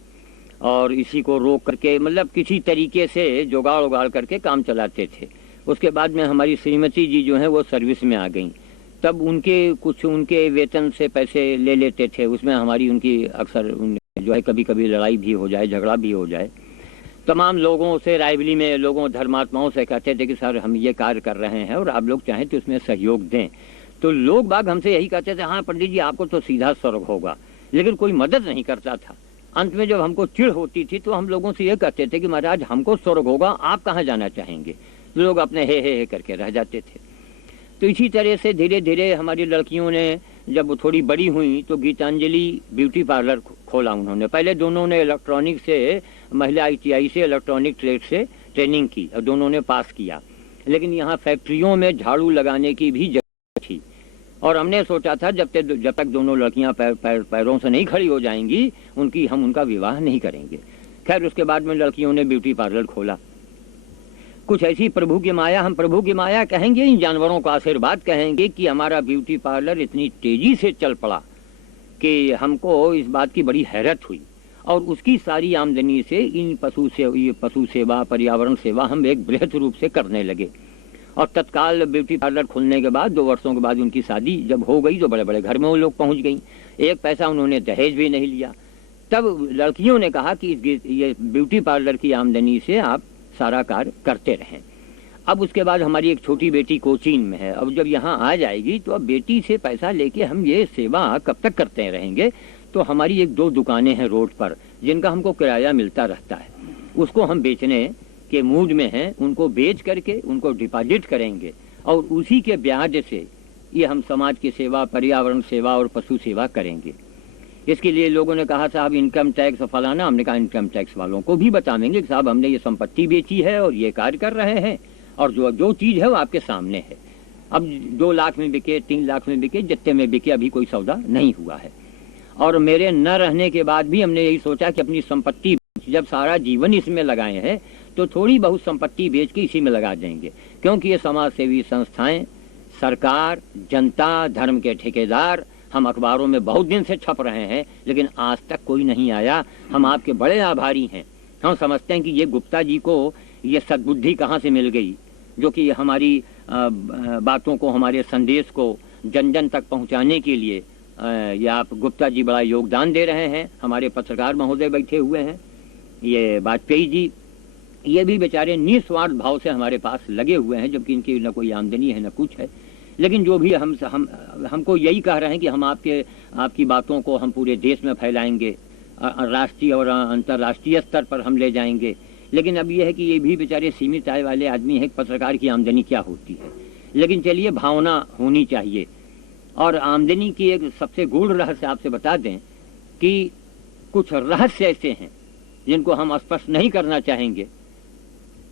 और इसी को रोक करके मतलब किसी तरीके से जुगाड़ उगाड़ करके काम चलाते थे। उसके बाद में हमारी श्रीमती जी जो हैं वो सर्विस में आ गई, तब उनके वेतन से पैसे ले लेते थे। उसमें हमारी उनकी अक्सर जो है कभी कभी लड़ाई भी हो जाए, झगड़ा भी हो जाए। तमाम लोगों से रायबली में लोगों धर्मात्माओं से कहते थे कि सर हम ये कार्य कर रहे हैं और आप लोग चाहें तो उसमें सहयोग दें। तो लोग बाग हमसे यही कहते थे, हाँ पंडित जी आपको तो सीधा स्वर्ग होगा, लेकिन कोई मदद नहीं करता था। अंत में जब हमको चिढ़ होती थी तो हम लोगों से ये कहते थे कि महाराज हमको स्वर्ग होगा, आप कहाँ जाना चाहेंगे। लोग अपने हे करके रह जाते थे। तो इसी तरह से धीरे धीरे हमारी लड़कियों ने जब थोड़ी बड़ी हुई तो गीतांजलि ब्यूटी पार्लर खोला उन्होंने। पहले दोनों ने इलेक्ट्रॉनिक से, महिला ITI से इलेक्ट्रॉनिक ट्रेड से ट्रेनिंग की और दोनों ने पास किया, लेकिन यहाँ फैक्ट्रियों में झाड़ू लगाने की भी जरूरत थी। और हमने सोचा था जब तक दोनों लड़कियां पैरों से नहीं खड़ी हो जाएंगी हम उनका विवाह नहीं करेंगे। खैर उसके बाद में लड़कियों ने ब्यूटी पार्लर खोला। कुछ ऐसी प्रभु की माया, हम प्रभु की माया कहेंगे, इन जानवरों का आशीर्वाद कहेंगे कि हमारा ब्यूटी पार्लर इतनी तेजी से चल पड़ा कि हमको इस बात की बड़ी हैरत हुई। और उसकी सारी आमदनी से इन पशु सेवा, पर्यावरण सेवा हम एक बृहद रूप से करने लगे। और तत्काल ब्यूटी पार्लर खुलने के बाद 2 वर्षों के बाद उनकी शादी जब हो गई तो बड़े बड़े घर में वो लोग पहुंच गई। एक पैसा उन्होंने दहेज भी नहीं लिया। तब लड़कियों ने कहा कि ये ब्यूटी पार्लर की आमदनी से आप सारा कार्य करते रहें। अब उसके बाद हमारी एक छोटी बेटी कोचीन में है। अब जब यहाँ आ जाएगी तो अब बेटी से पैसा लेके हम ये सेवा कब तक करते रहेंगे। तो हमारी 1-2 दुकानें हैं रोड पर जिनका हमको किराया मिलता रहता है, उसको हम बेचने के मूड में हैं। उनको बेच करके उनको डिपॉजिट करेंगे और उसी के ब्याज से ये हम समाज की सेवा, पर्यावरण सेवा और पशु सेवा करेंगे। इसके लिए लोगों ने कहा साहब इनकम टैक्स फलाना। हमने कहा इनकम टैक्स वालों को भी बतावेंगे कि साहब हमने ये संपत्ति बेची है और ये कार्य कर रहे हैं और जो चीज़ है वो आपके सामने है। अब 2 लाख में बिके, 3 लाख में बिके, जितने में बिके अभी कोई सौदा नहीं हुआ है। और मेरे न रहने के बाद भी हमने यही सोचा कि अपनी संपत्ति जब सारा जीवन इसमें लगाए हैं तो थोड़ी बहुत संपत्ति बेच के इसी में लगा देंगे, क्योंकि ये समाज सेवी संस्थाएं, सरकार, जनता, धर्म के ठेकेदार, हम अखबारों में बहुत दिन से छप रहे हैं लेकिन आज तक कोई नहीं आया। हम आपके बड़े आभारी हैं। हम समझते हैं कि ये गुप्ता जी को ये सद्बुद्धि कहाँ से मिल गई जो कि हमारी बातों को, हमारे संदेश को जन जन तक पहुँचाने के लिए ये आप गुप्ता जी बड़ा योगदान दे रहे हैं। हमारे पत्रकार महोदय बैठे हुए हैं, ये वाजपेयी जी, ये भी बेचारे निस्वार्थ भाव से हमारे पास लगे हुए हैं, जबकि इनकी न कोई आमदनी है न कुछ है। लेकिन जो भी हमको यही कह रहे हैं कि हम आपकी बातों को हम पूरे देश में फैलाएंगे, राष्ट्रीय और अंतर्राष्ट्रीय स्तर पर हम ले जाएंगे। लेकिन अब ये है कि ये भी बेचारे सीमित आय वाले आदमी हैं, पत्रकार की आमदनी क्या होती है। लेकिन चलिए, भावना होनी चाहिए। और आमदनी की एक सबसे गूढ़ रहस्य आपसे बता दें कि कुछ रहस्य ऐसे हैं जिनको हम स्पष्ट नहीं करना चाहेंगे।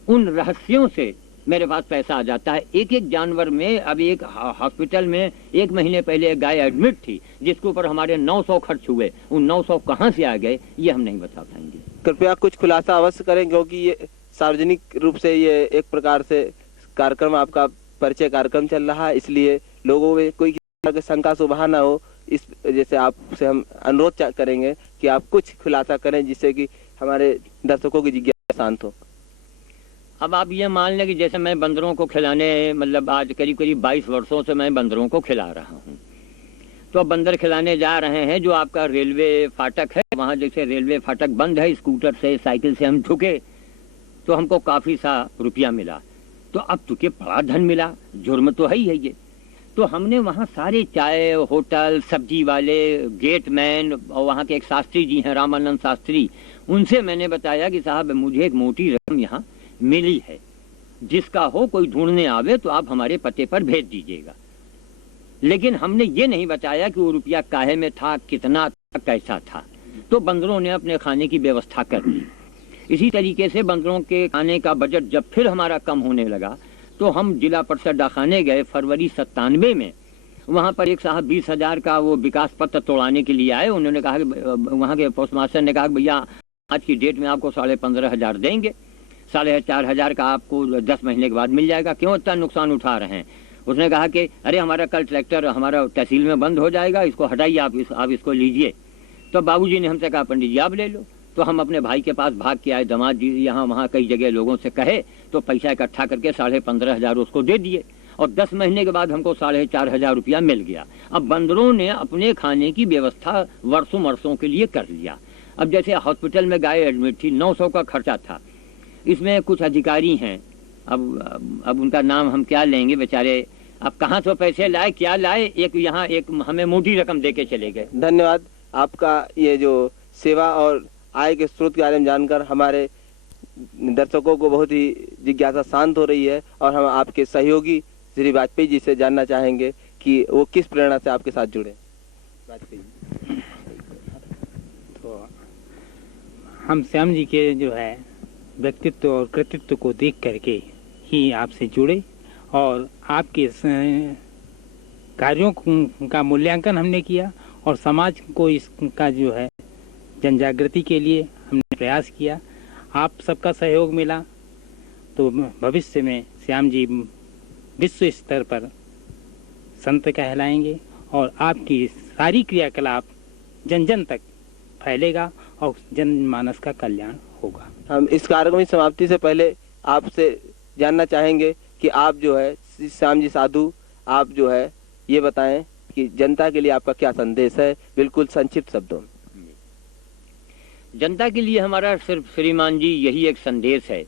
उन रहस्यों से मेरे पास पैसा आ जाता है। एक जानवर में, अब एक हॉस्पिटल में 1 महीने पहले एक गाय एडमिट थी जिसके ऊपर हमारे 900 खर्च हुए। उन 900 कहाँ से आ गए ये हम नहीं बता पाएंगे। कृपया कुछ खुलासा अवश्य करें, क्योंकि ये सार्वजनिक रूप से ये एक प्रकार से कार्यक्रम, आपका परिचय कार्यक्रम चल रहा है, इसलिए लोगों में कोई शंका सुबह ना हो। इस जैसे आपसे हम अनुरोध करेंगे कि आप कुछ खुलासा करें जिससे कि हमारे दर्शकों की जिज्ञासा शांत हो। अब आप ये मान लें कि जैसे मैं बंदरों को खिलाने, मतलब आज करीब 22 वर्षों से मैं बंदरों को खिला रहा हूँ। तो अब बंदर खिलाने जा रहे हैं, जो आपका रेलवे फाटक है, वहाँ जैसे रेलवे फाटक बंद है, स्कूटर से, साइकिल से हम झुके तो हमको काफ़ी सा रुपया मिला। तो अब चूँकि बड़ा धन मिला, जुर्म तो है ही है ये। तो हमने वहाँ सारे चाय, होटल, सब्जी वाले, गेटमैन और वहाँ के एक शास्त्री जी हैं, रामानंद शास्त्री, उनसे मैंने बताया कि साहब मुझे एक मोटी रकम यहाँ मिली है, जिसका हो कोई ढूंढने आवे तो आप हमारे पते पर भेज दीजिएगा। लेकिन हमने ये नहीं बताया कि वो रुपया काहे में था, कितना था, कैसा था। तो बंदरों ने अपने खाने की व्यवस्था कर दी। इसी तरीके से बंदरों के खाने का बजट जब फिर हमारा कम होने लगा तो हम जिला परिषद डाकखाने गए फरवरी 97 में। वहाँ पर एक साहब 20,000 का वो विकास पत्र तोड़ाने के लिए आए। उन्होंने कहा कि वहाँ के पोस्ट मास्टर ने कहा कि भैया आज की डेट में आपको 15,500 देंगे, 4,500 का आपको 10 महीने के बाद मिल जाएगा, क्यों इतना नुकसान उठा रहे हैं। उसने कहा कि अरे हमारा कल ट्रैक्टर हमारा तहसील में बंद हो जाएगा, इसको हटाइए, आप इसको लीजिए। तो बाबूजी ने हमसे कहा पंडित जी आप ले लो। तो हम अपने भाई के पास भाग के आए, दामाद जी यहाँ वहाँ कई जगह लोगों से कहे तो पैसा इकट्ठा करके 15,500 उसको दे दिए और 10 महीने के बाद हमको 4,500 रुपया मिल गया। अब बंदरों ने अपने खाने की व्यवस्था वर्षों के लिए कर लिया। अब जैसे हॉस्पिटल में गाय एडमिट थी, 900 का खर्चा था। इसमें कुछ अधिकारी हैं, अब उनका नाम हम क्या लेंगे बेचारे, अब कहाँ से पैसे लाए, क्या लाए, एक यहाँ एक हमें मोटी रकम दे के चले गए। धन्यवाद। आपका ये जो सेवा और आय के स्रोत के बारे में जानकर हमारे दर्शकों को बहुत ही जिज्ञासा शांत हो रही है और हम आपके सहयोगी श्री वाजपेयी जी से जानना चाहेंगे कि वो किस प्रेरणा से आपके साथ जुड़े। वाजपेयी जी। तो हम श्याम जी के जो है व्यक्तित्व और कृतित्व को देख करके ही आपसे जुड़े और आपके कार्यों का मूल्यांकन हमने किया और समाज को इसका जो है जनजागृति के लिए हमने प्रयास किया। आप सबका सहयोग मिला तो भविष्य में श्याम जी विश्व स्तर पर संत कहलाएंगे और आपकी सारी क्रियाकलाप जन जन तक फैलेगा और जनमानस का कल्याण होगा। हम इस कार्यक्रम की समाप्ति से पहले आपसे जानना चाहेंगे कि आप जो है श्याम जी साधु, आप जो है ये बताएं कि जनता के लिए आपका क्या संदेश है, बिल्कुल संक्षिप्त शब्दों में। जनता के लिए हमारा सिर्फ श्रीमान जी यही एक संदेश है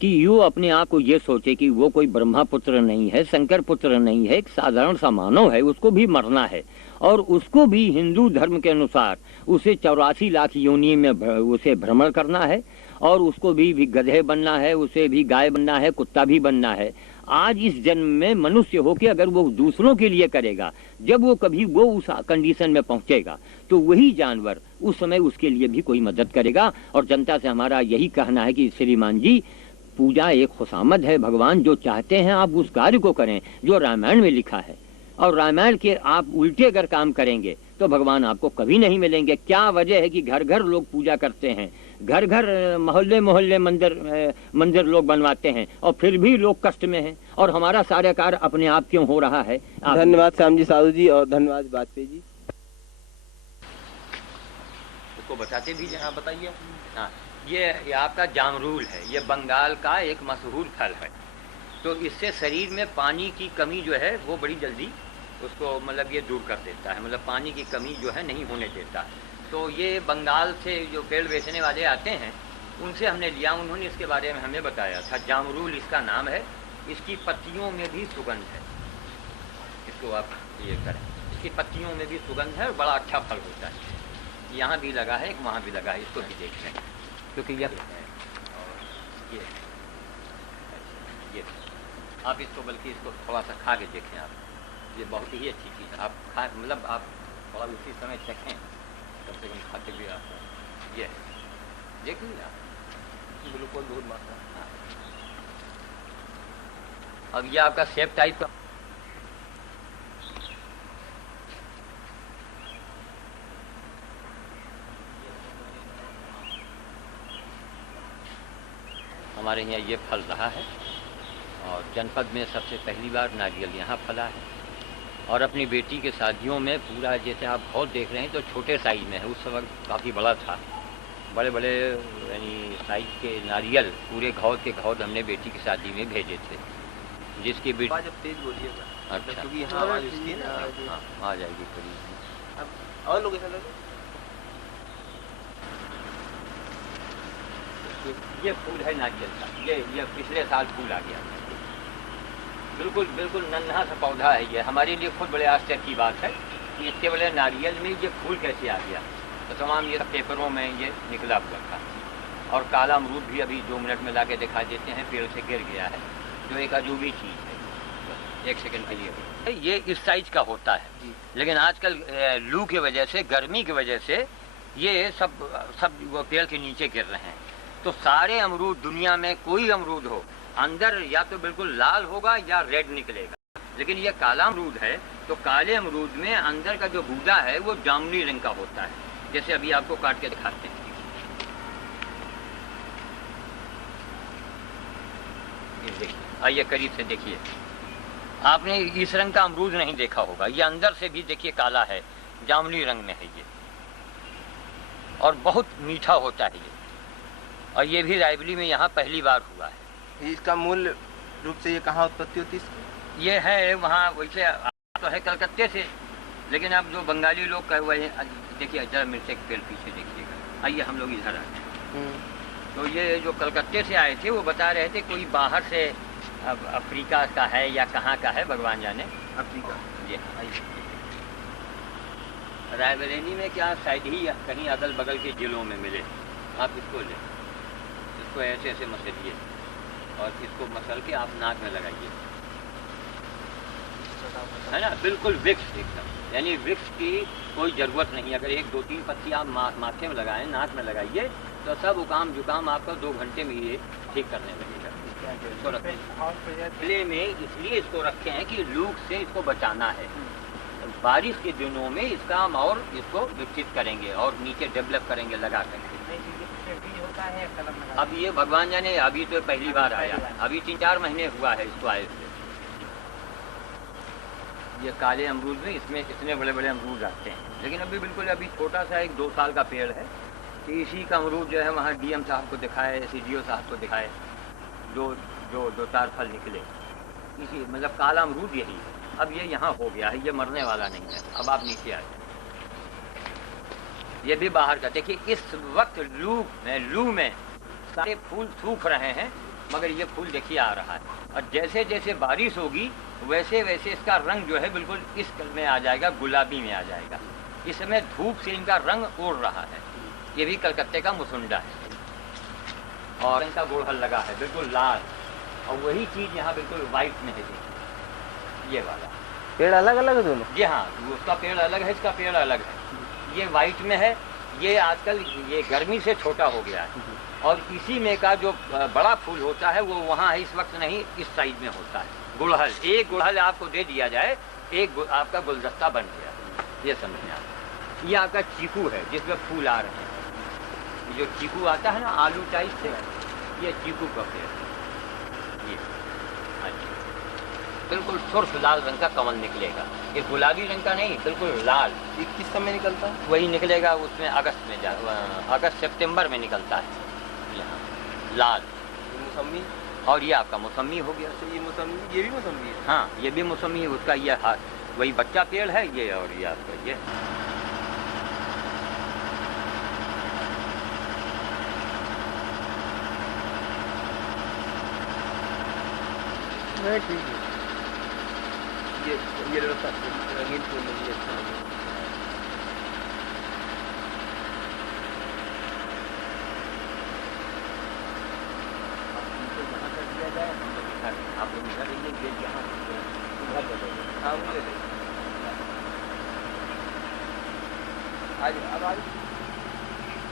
कि यो अपने आप को ये सोचे कि वो कोई ब्रह्मा पुत्र नहीं है, शंकर पुत्र नहीं है, एक साधारण सा मानव है, उसको भी मरना है और उसको भी हिंदू धर्म के अनुसार उसे 84 लाख योनि में उसे भ्रमण करना है और उसको भी गधे बनना है, उसे भी गाय बनना है, कुत्ता भी बनना है। आज इस जन्म में मनुष्य होके अगर वो दूसरों के लिए करेगा, जब वो कभी वो उस कंडीशन में पहुंचेगा तो वही जानवर उस समय उसके लिए भी कोई मदद करेगा। और जनता से हमारा यही कहना है कि श्रीमान जी, पूजा एक खुशामद है, भगवान जो चाहते हैं आप उस कार्य को करें जो रामायण में लिखा है और रामायण के आप उल्टे अगर काम करेंगे तो भगवान आपको कभी नहीं मिलेंगे। क्या वजह है कि घर घर लोग पूजा करते हैं, घर घर मोहल्ले मोहल्ले मंदिर लोग बनवाते हैं और फिर भी लोग कष्ट में हैं और हमारा सारा कार्य अपने आप क्यों हो रहा है। धन्यवाद श्याम जी साधु जी और धन्यवाद वाजपेयी जी। उसको बताते भी जहाँ बताइए। हाँ, ये आपका जामरूल है, ये बंगाल का एक मशहूर फल है। तो इससे शरीर में पानी की कमी जो है वो बड़ी जल्दी उसको मतलब ये दूर कर देता है, मतलब पानी की कमी जो है नहीं होने देता। तो ये बंगाल से जो पेड़ बेचने वाले आते हैं उनसे हमने लिया, उन्होंने इसके बारे में हमें बताया था। जामरूल इसका नाम है, इसकी पत्तियों में भी सुगंध है, इसको आप ये करें, इसकी पत्तियों में भी सुगंध है और बड़ा अच्छा फल होता है। यहाँ भी लगा है, एक वहाँ भी लगा है, इसको भी देख लें क्योंकि यह और ये आप इसको बल्कि इसको थोड़ा सा खा के देखें आप, ये बहुत ही अच्छी चीज़ है। आप खा मतलब आप थोड़ा उसी समय चखें, कम से कम खाते भी आप ये देख लीजिए आप, बिल्कुल दूध मात्रा। हाँ, अब ये आपका सेब टाइप का हमारे यहाँ ये फल रहा है और जनपद में सबसे पहली बार नारियल यहाँ फला है। और अपनी बेटी के शादियों में पूरा जैसे आप घौद देख रहे हैं तो छोटे साइज में है, उस वक्त काफ़ी बड़ा था, बड़े बड़े यानी साइज के नारियल पूरे घौद के घौद हमने बेटी की शादी में भेजे थे, जिसकी बेटी जब तेज बोलिएगा। अच्छा क्योंकि यहाँ आवाज उसकी है ना, हाँ आ जाएगी करीब। अब और लोग ऐसा लगे ये फूल है नारियल का, ये पिछले साल फूल आ गया, बिल्कुल बिल्कुल नन्हा सा पौधा है। ये हमारे लिए खुद बड़े आश्चर्य की बात है कि इतने बड़े नारियल में ये फूल कैसे आ गया। तो तमाम ये पेपरों में ये निकला हुआ था। और काला अमरूद भी अभी 2 मिनट में ला के दिखा देते हैं, पेड़ से गिर गया है, जो एक अजूबी चीज़ है। 1 सेकंड के लिए ये इस साइज का होता है, लेकिन आजकल लू की वजह से, गर्मी की वजह से ये सब वो पेड़ के नीचे गिर रहे हैं। तो सारे अमरूद दुनिया में कोई अमरूद हो, अंदर या तो बिल्कुल लाल होगा या रेड निकलेगा, लेकिन ये काला अमरूद है तो काले अमरूद में अंदर का जो गूदा है वो जामुनी रंग का होता है, जैसे अभी आपको काट के दिखाते हैं। ये देखिए, आइए करीब से देखिए, आपने इस रंग का अमरूद नहीं देखा होगा, ये अंदर से भी देखिए काला है, जामुनी रंग में है ये, और बहुत मीठा होता है ये। और ये भी रायबली में यहाँ पहली बार हुआ है। इसका मूल रूप से ये कहाँ उत्पत्ति होती है? ये है वहाँ वैसे तो है कलकत्ते से, लेकिन अब जो बंगाली लोग कहे हुए हैं, देखिए जरा मिर्चे के पेड़ पीछे देखिएगा। आइए हम लोग इधर आते हैं। तो ये जो कलकत्ते से आए थे वो बता रहे थे कोई बाहर से अफ्रीका का है या कहाँ का है भगवान जाने। अफ्रीका। जी आइए, रायबरेली में क्या शायद ही कहीं अगल बगल के जिलों में मिले। आप इसको लें, इसको ऐसे ऐसे मसलिए और इसको मसल के आप नाक में लगाइए, है ना, बिल्कुल विक्स एकदम, यानी विक्स की कोई ज़रूरत नहीं। अगर 1-2-3 पत्ती आप माथे में लगाएं, नाक में लगाइए, तो सब जुकाम जुकाम आपका 2 घंटे में ये ठीक करने लगेगा। इसको रखें गले में, इसलिए इसको रखे हैं कि लू से इसको बचाना है। बारिश के दिनों में इसका हम और इसको विकसित करेंगे और नीचे डेवलप करेंगे लगा करके। अब ये भगवान जाने, अभी तो पहली बार आया, अभी 3-4 महीने हुआ है इसको आए हुए। ये काले अमरूद में इसमें इतने बड़े बड़े अमरूद आते हैं, लेकिन अभी बिल्कुल अभी छोटा सा 1-2 साल का पेड़ है। तो इसी का अमरूद जो है वहाँ DM साहब को दिखाए, CDO साहब को दिखाए, जो 2-4 फल निकले। इसी मतलब काला अमरूद यही है। अब ये यहाँ हो गया है, ये मरने वाला नहीं है। अब आप नीचे आ जाए, ये भी बाहर का देखिए। इस वक्त लू में सारे फूल सूख रहे हैं, मगर ये फूल देखिए आ रहा है। और जैसे जैसे बारिश होगी वैसे वैसे इसका रंग जो है बिल्कुल इस में आ जाएगा, गुलाबी में आ जाएगा। इस समय धूप से इनका रंग उड़ रहा है। ये भी कलकत्ते का मुसुंडा है और इनका गुड़हल लगा है बिल्कुल लाल, और वही चीज़ यहाँ बिल्कुल वाइट में है। ये वाला पेड़ अलग अलग है दोनों? जी हाँ, उसका पेड़ अलग है, इसका पेड़ अलग है। ये वाइट में है, ये आजकल ये गर्मी से छोटा हो गया है। और इसी में का जो बड़ा फूल होता है वो वहाँ है, इस वक्त नहीं, इस साइड में होता है। गुड़हल, एक गुड़हल आपको दे दिया जाए, एक आपका गुलदस्ता बन गया। ये समझें आप। ये आपका चीकू है जिसमें फूल आ रहे हैं। ये जो चीकू आता है ना आलू टाइप से, ये चीकू का पेड़ है। ये बिल्कुल सुर्ख लाल रंग का कमल निकलेगा। ये गुलाबी रंग का नहीं, बिल्कुल लाल। ये किस समय निकलता है? वही निकलेगा उसमें अगस्त में, अगस्त सितंबर में निकलता है यहाँ लाल। मौसमी? और ये आपका मौसमी हो गया। अच्छा, ये मौसमी, ये भी मौसमी है? हाँ, ये भी मौसमी है। उसका ये वही बच्चा पेड़ है ये, और ये आपका ये। ठीक है। ये रंगीन फूल नहीं अच्छा है। आप लोग इधर रहिए, यहाँ उधर दे देंगे। हाँ, वो ले लेंगे।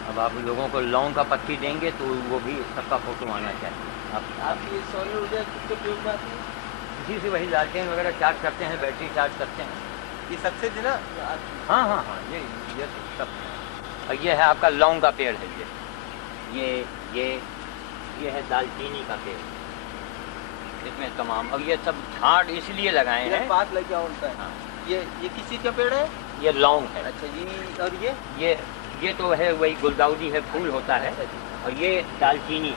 अब आप लोगों को लौंग का पत्ती देंगे तो वो भी सबका फोटो आना चाहिए। आप ये सोलर ऊर्जा किसके प्रयोग में आती है? इसी से वही लालटेन वगैरह चार्ज करते हैं, बैटरी चार्ज करते हैं। ये सक्सेस है ना? हाँ हाँ हाँ, ये सब। और ये है आपका लौंग का पेड़ है। ये है दालचीनी का पेड़। इसमें तमाम, और ये सब झाड़ इसलिए लगाए हैं। पास लग गया उनका। हाँ। ये किस चीज़ का पेड़ है? ये लौंग है। अच्छा जी। और ये तो है वही गुलदाउदी है, फूल होता है। और ये दालचीनी,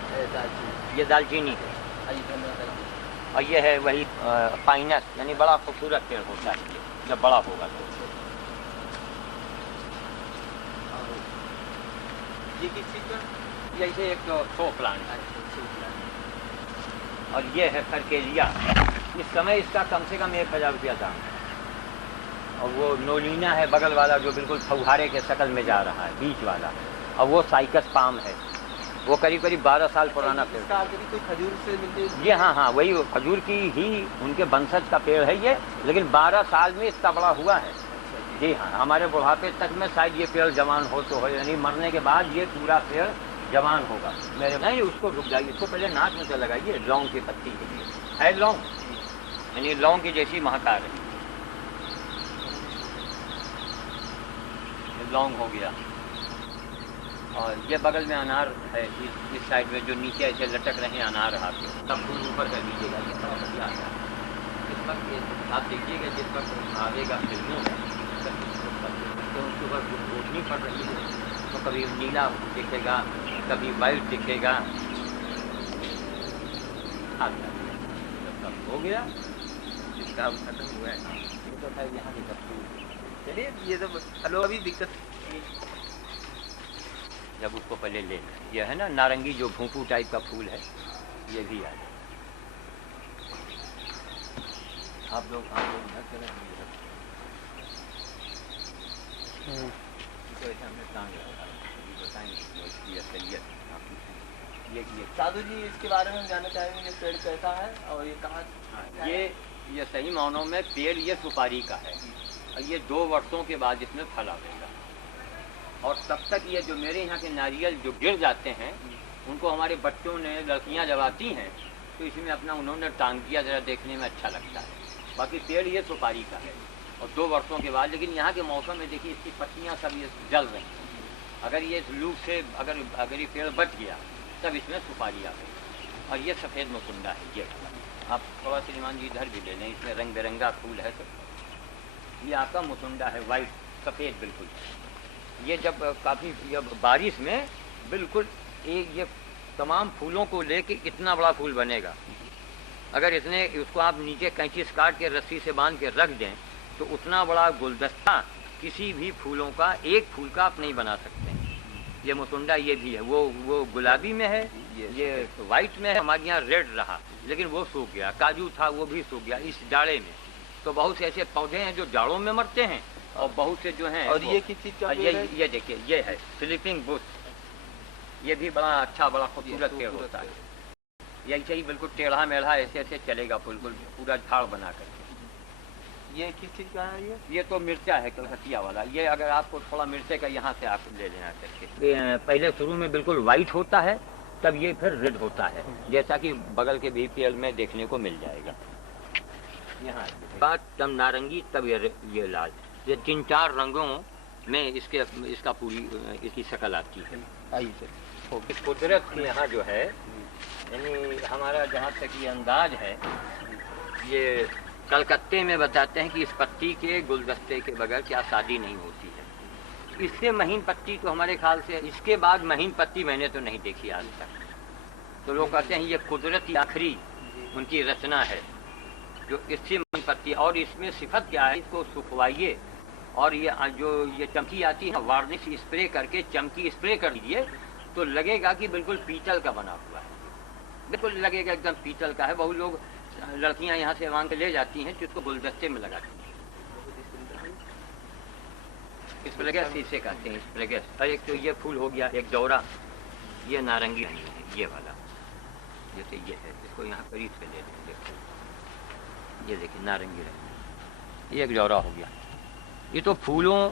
ये दालचीनी है। और ये है वही पाइनस, यानी बड़ा खूबसूरत पेड़ होता है ये, जब बड़ा होगा तो। ये किस चीज़ का? जैसे एक शो प्लांट है। और ये है फरकेलिया। इस समय इसका कम से कम 1000 रुपया दाम है। और वो नोलिना है बगल वाला, जो बिल्कुल फव्वारे के शक्ल में जा रहा है, बीच वाला। और वो साइकस पाम है, वो करीब करीब 12 साल पुराना पेड़। कोई खजूर से मिलती है? जी हाँ हाँ, वही खजूर की ही उनके वंशज का पेड़ है ये, लेकिन 12 साल में इसका बड़ा हुआ है। जी हाँ, हमारे बुढ़ापे तक में शायद ये पेड़ जवान हो तो हो, यानी मरने के बाद ये पूरा पेड़ जवान होगा। मेरे नहीं, उसको रुक जाइए, इसको पहले नाक में से लगाइए। लौंग की पत्ती है लौंग, यानी लौंग की जैसी महकार है। लौंग हो गया। और ये बगल में अनार है, इस साइड में जो नीचे ऐसे लटक रहे हैं अनार आपके, सब फूल ऊपर कर दीजिएगा। ये बड़ा बढ़िया आता है। इस वक्त ये आप देखिएगा, जिस वक्त आवेगा फिल्मों में तो उसके ऊपर रोशनी पड़ रही है, तो कभी नीला दिखेगा, कभी वाइट दिखेगा। सब हो गया, काम खत्म हुआ है। ये तो है यहाँ की सब। चलिए, ये तो हेलो, अभी दिक्कत जब उसको पहले ले लें। यह है ना नारंगी जो भूपू टाइप का फूल है, ये भी आ जाए। आप लोग इधर चले, इसको ऐसे हमने टांग रखा है, ये बताएंगे कि इसकी असलियत आप पूछेंगे। ये साधु जी इसके बारे में जानना चाहेंगे, ये पेड़ कैसा है और ये कहाँ? हाँ, ये सही मानों में पेड़ ये सुपारी का है और ये 2 वर्षों के बाद इसमें फल आवेगा। और तब तक ये जो मेरे यहाँ के नारियल जो गिर जाते हैं उनको हमारे बच्चों ने, लड़कियाँ जब आती हैं तो इसमें अपना उन्होंने टांग दिया, ज़रा देखने में अच्छा लगता है। बाकी पेड़ ये सुपारी का है और 2 वर्षों के बाद, लेकिन यहाँ के मौसम में देखिए इसकी पत्तियाँ सब ये जल रही हैं। अगर ये लू से अगर ये पेड़ बच गया तब इसमें सुपारी आ गई। और ये सफ़ेद मुकुंदा है, ये आप थोड़ा श्रीमान जी इधर भी ले लें, इसमें रंग बिरंगा फूल है सब। ये आपका मुकुंदा है, वाइट सफ़ेद बिल्कुल। ये जब काफ़ी जब बारिश में बिल्कुल ये तमाम फूलों को लेके इतना बड़ा फूल बनेगा। अगर इसने उसको आप नीचे कैंची से काट के रस्सी से बांध के रख दें तो उतना बड़ा गुलदस्ता किसी भी फूलों का, एक फूल का आप नहीं बना सकते हैं। ये मुकुंदा ये भी है, वो गुलाबी में है, ये वाइट में है। हमारे यहाँ रेड रहा लेकिन वो सूख गया, काजू था वो भी सूख गया इस जाड़े में। तो बहुत से ऐसे पौधे हैं जो जाड़ों में मरते हैं और बहुत से जो हैं। और ये किस चीज़ का पेड़ है? ये देखिए, ये है स्लीपिंग बुश। ये भी बड़ा अच्छा, बड़ा खूबसूरत पेड़ होता है। ये ऐसे ही बिल्कुल टेढ़ा मेढ़ा ऐसे ऐसे चलेगा, बिल्कुल पूरा झाड़ बना कर। ये किस चीज़ का है? ये तो मिर्चा है, कलकतिया वाला। ये अगर आपको थोड़ा मिर्चे का यहाँ से आप ले लेना करके, पहले शुरू में बिल्कुल वाइट होता है, तब ये फिर रेड होता है, जैसा कि बगल के भी पेड़ में देखने को मिल जाएगा। यहाँ बात तब नारंगी, तब ये लाल। ये 3-4 रंगों में इसका पूरी इसकी शक्ल आती है। आइए कुदरत के यहाँ जो है, यानी हमारा जहाँ तक ये अंदाज है, ये कलकत्ते में बताते हैं कि इस पत्ती के गुलदस्ते के बगैर क्या शादी नहीं होती है। इससे महीन पत्ती तो हमारे ख्याल से, इसके बाद महीन पत्ती मैंने तो नहीं देखी आज तक। तो लोग कहते हैं ये कुदरत की आखिरी उनकी रचना है जो इससे महीन पत्ती। और इसमें सिफत क्या है, इसको सुखवाइए और ये चमकी आती है, वार्निश स्प्रे करके चमकी स्प्रे कर दीजिए तो लगेगा कि बिल्कुल पीतल का बना हुआ है, बिल्कुल लगेगा एकदम पीतल का है। बहुत लोग लड़कियां यहाँ से मांग के ले जाती हैं तो इसको गुलदस्ते में लगाती हैं। स्प्रेगस इसे कहते हैं, स्प्रेगस। और एक तो ये फूल हो गया, एक दौरा, ये नारंगी रंग है ये वाला, जैसे ये है, इसको यहाँ करीब से ले लें। देखो ये देखिए नारंगी रंग, ये एक दौरा हो गया। ये तो फूलों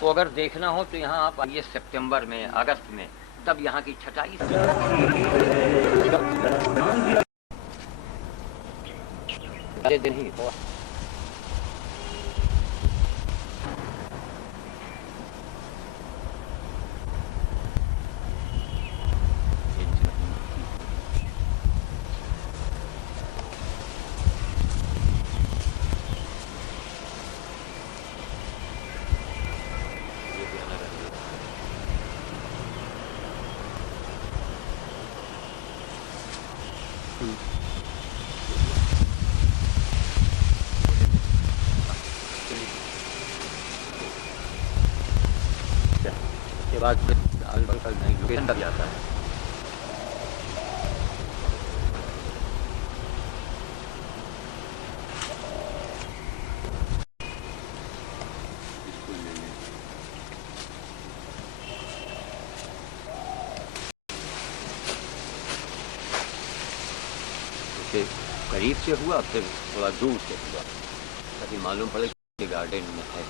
को अगर देखना हो तो यहाँ आप आइए सितंबर में, अगस्त में, तब यहाँ की छटाई दिन ही के बाद लोकेशन तक जाता है। करीब से हुआ फिर थोड़ा दूर से हुआ ताकि मालूम पड़े कि गार्डन में है।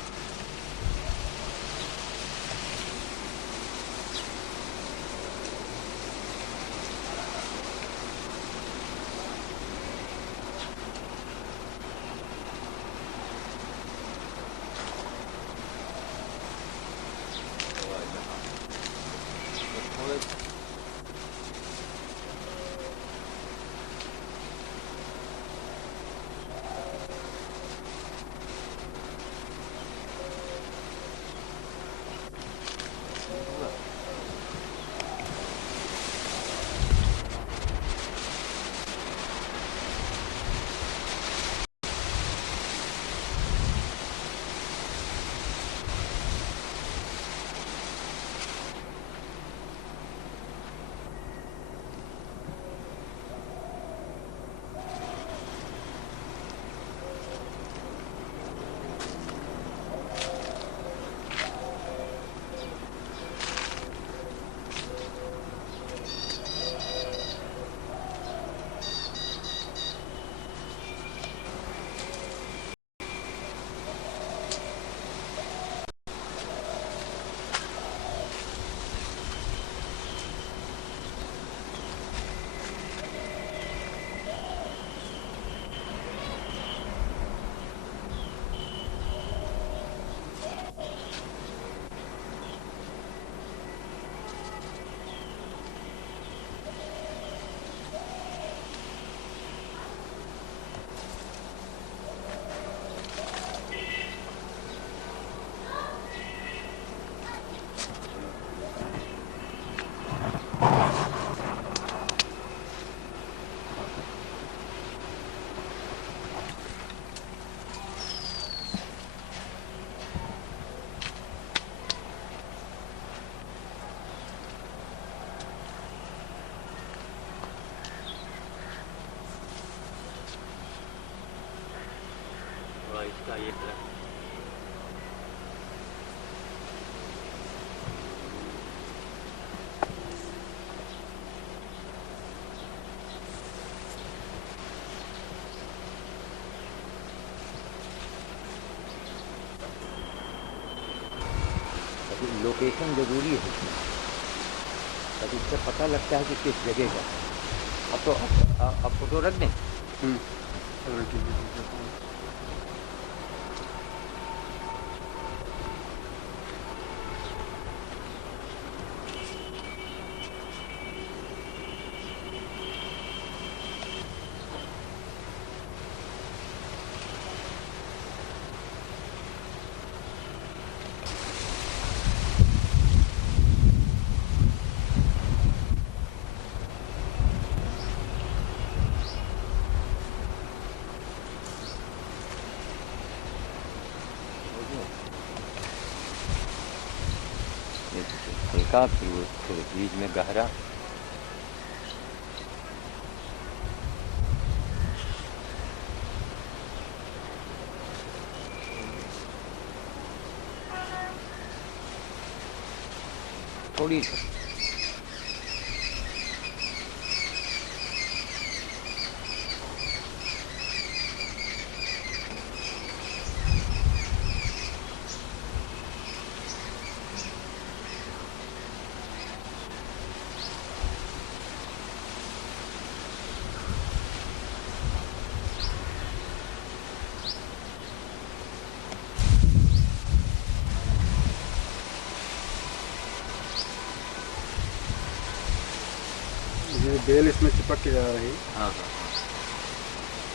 थोड़ा ये तरह लोकेशन ज़रूरी है तब इससे पता लगता है कि किस जगह का है। अब तो अब फोटो रख दें। हल्का फिर बीच में गहरा। थोड़ी ये बेल इसमें चिपक के जा रही है। हाँ हाँ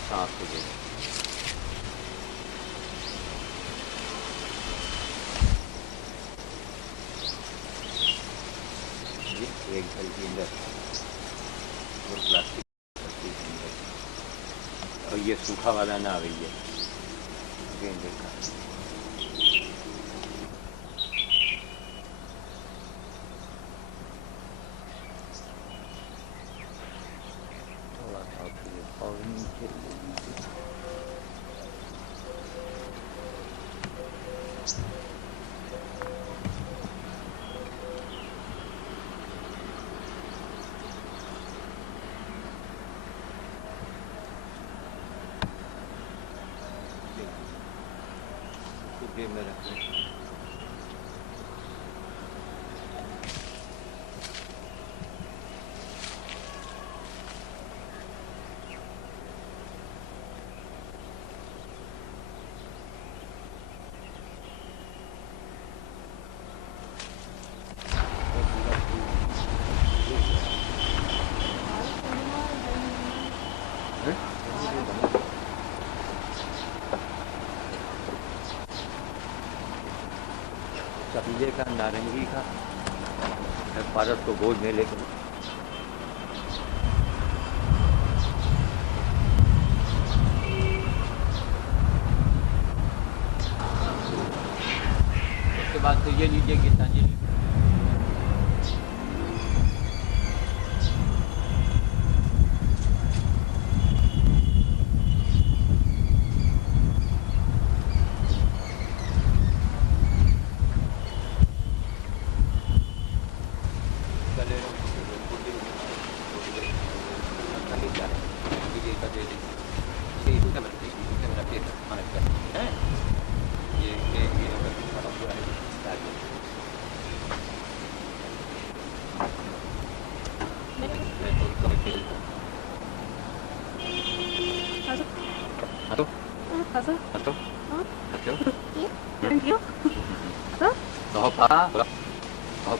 साफ हो जाएगा। एक घर के अंदर और प्लास्टिक के अंदर और ये सूखा वाला ना आ गई है गेंदे का। थोड़ा सा और नीचे जेब में रख लें। सफीले का नारंगी का पारस को गोद में लेकर उसके बाद तो ये लीजिए गीतांजलि।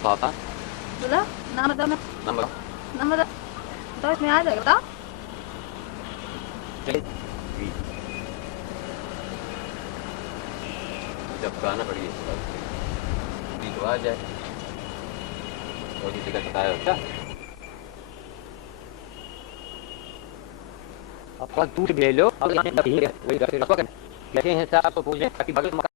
पापा बोला नाम बताओ। नाम बताओ इसमें आ जाएगा बताओ। जब गाना पड़िए तो आ जाए और किसी का बताया होता आप दूर ले लो। वही कैसे हैं साहब को पूछ लें ताकि बगल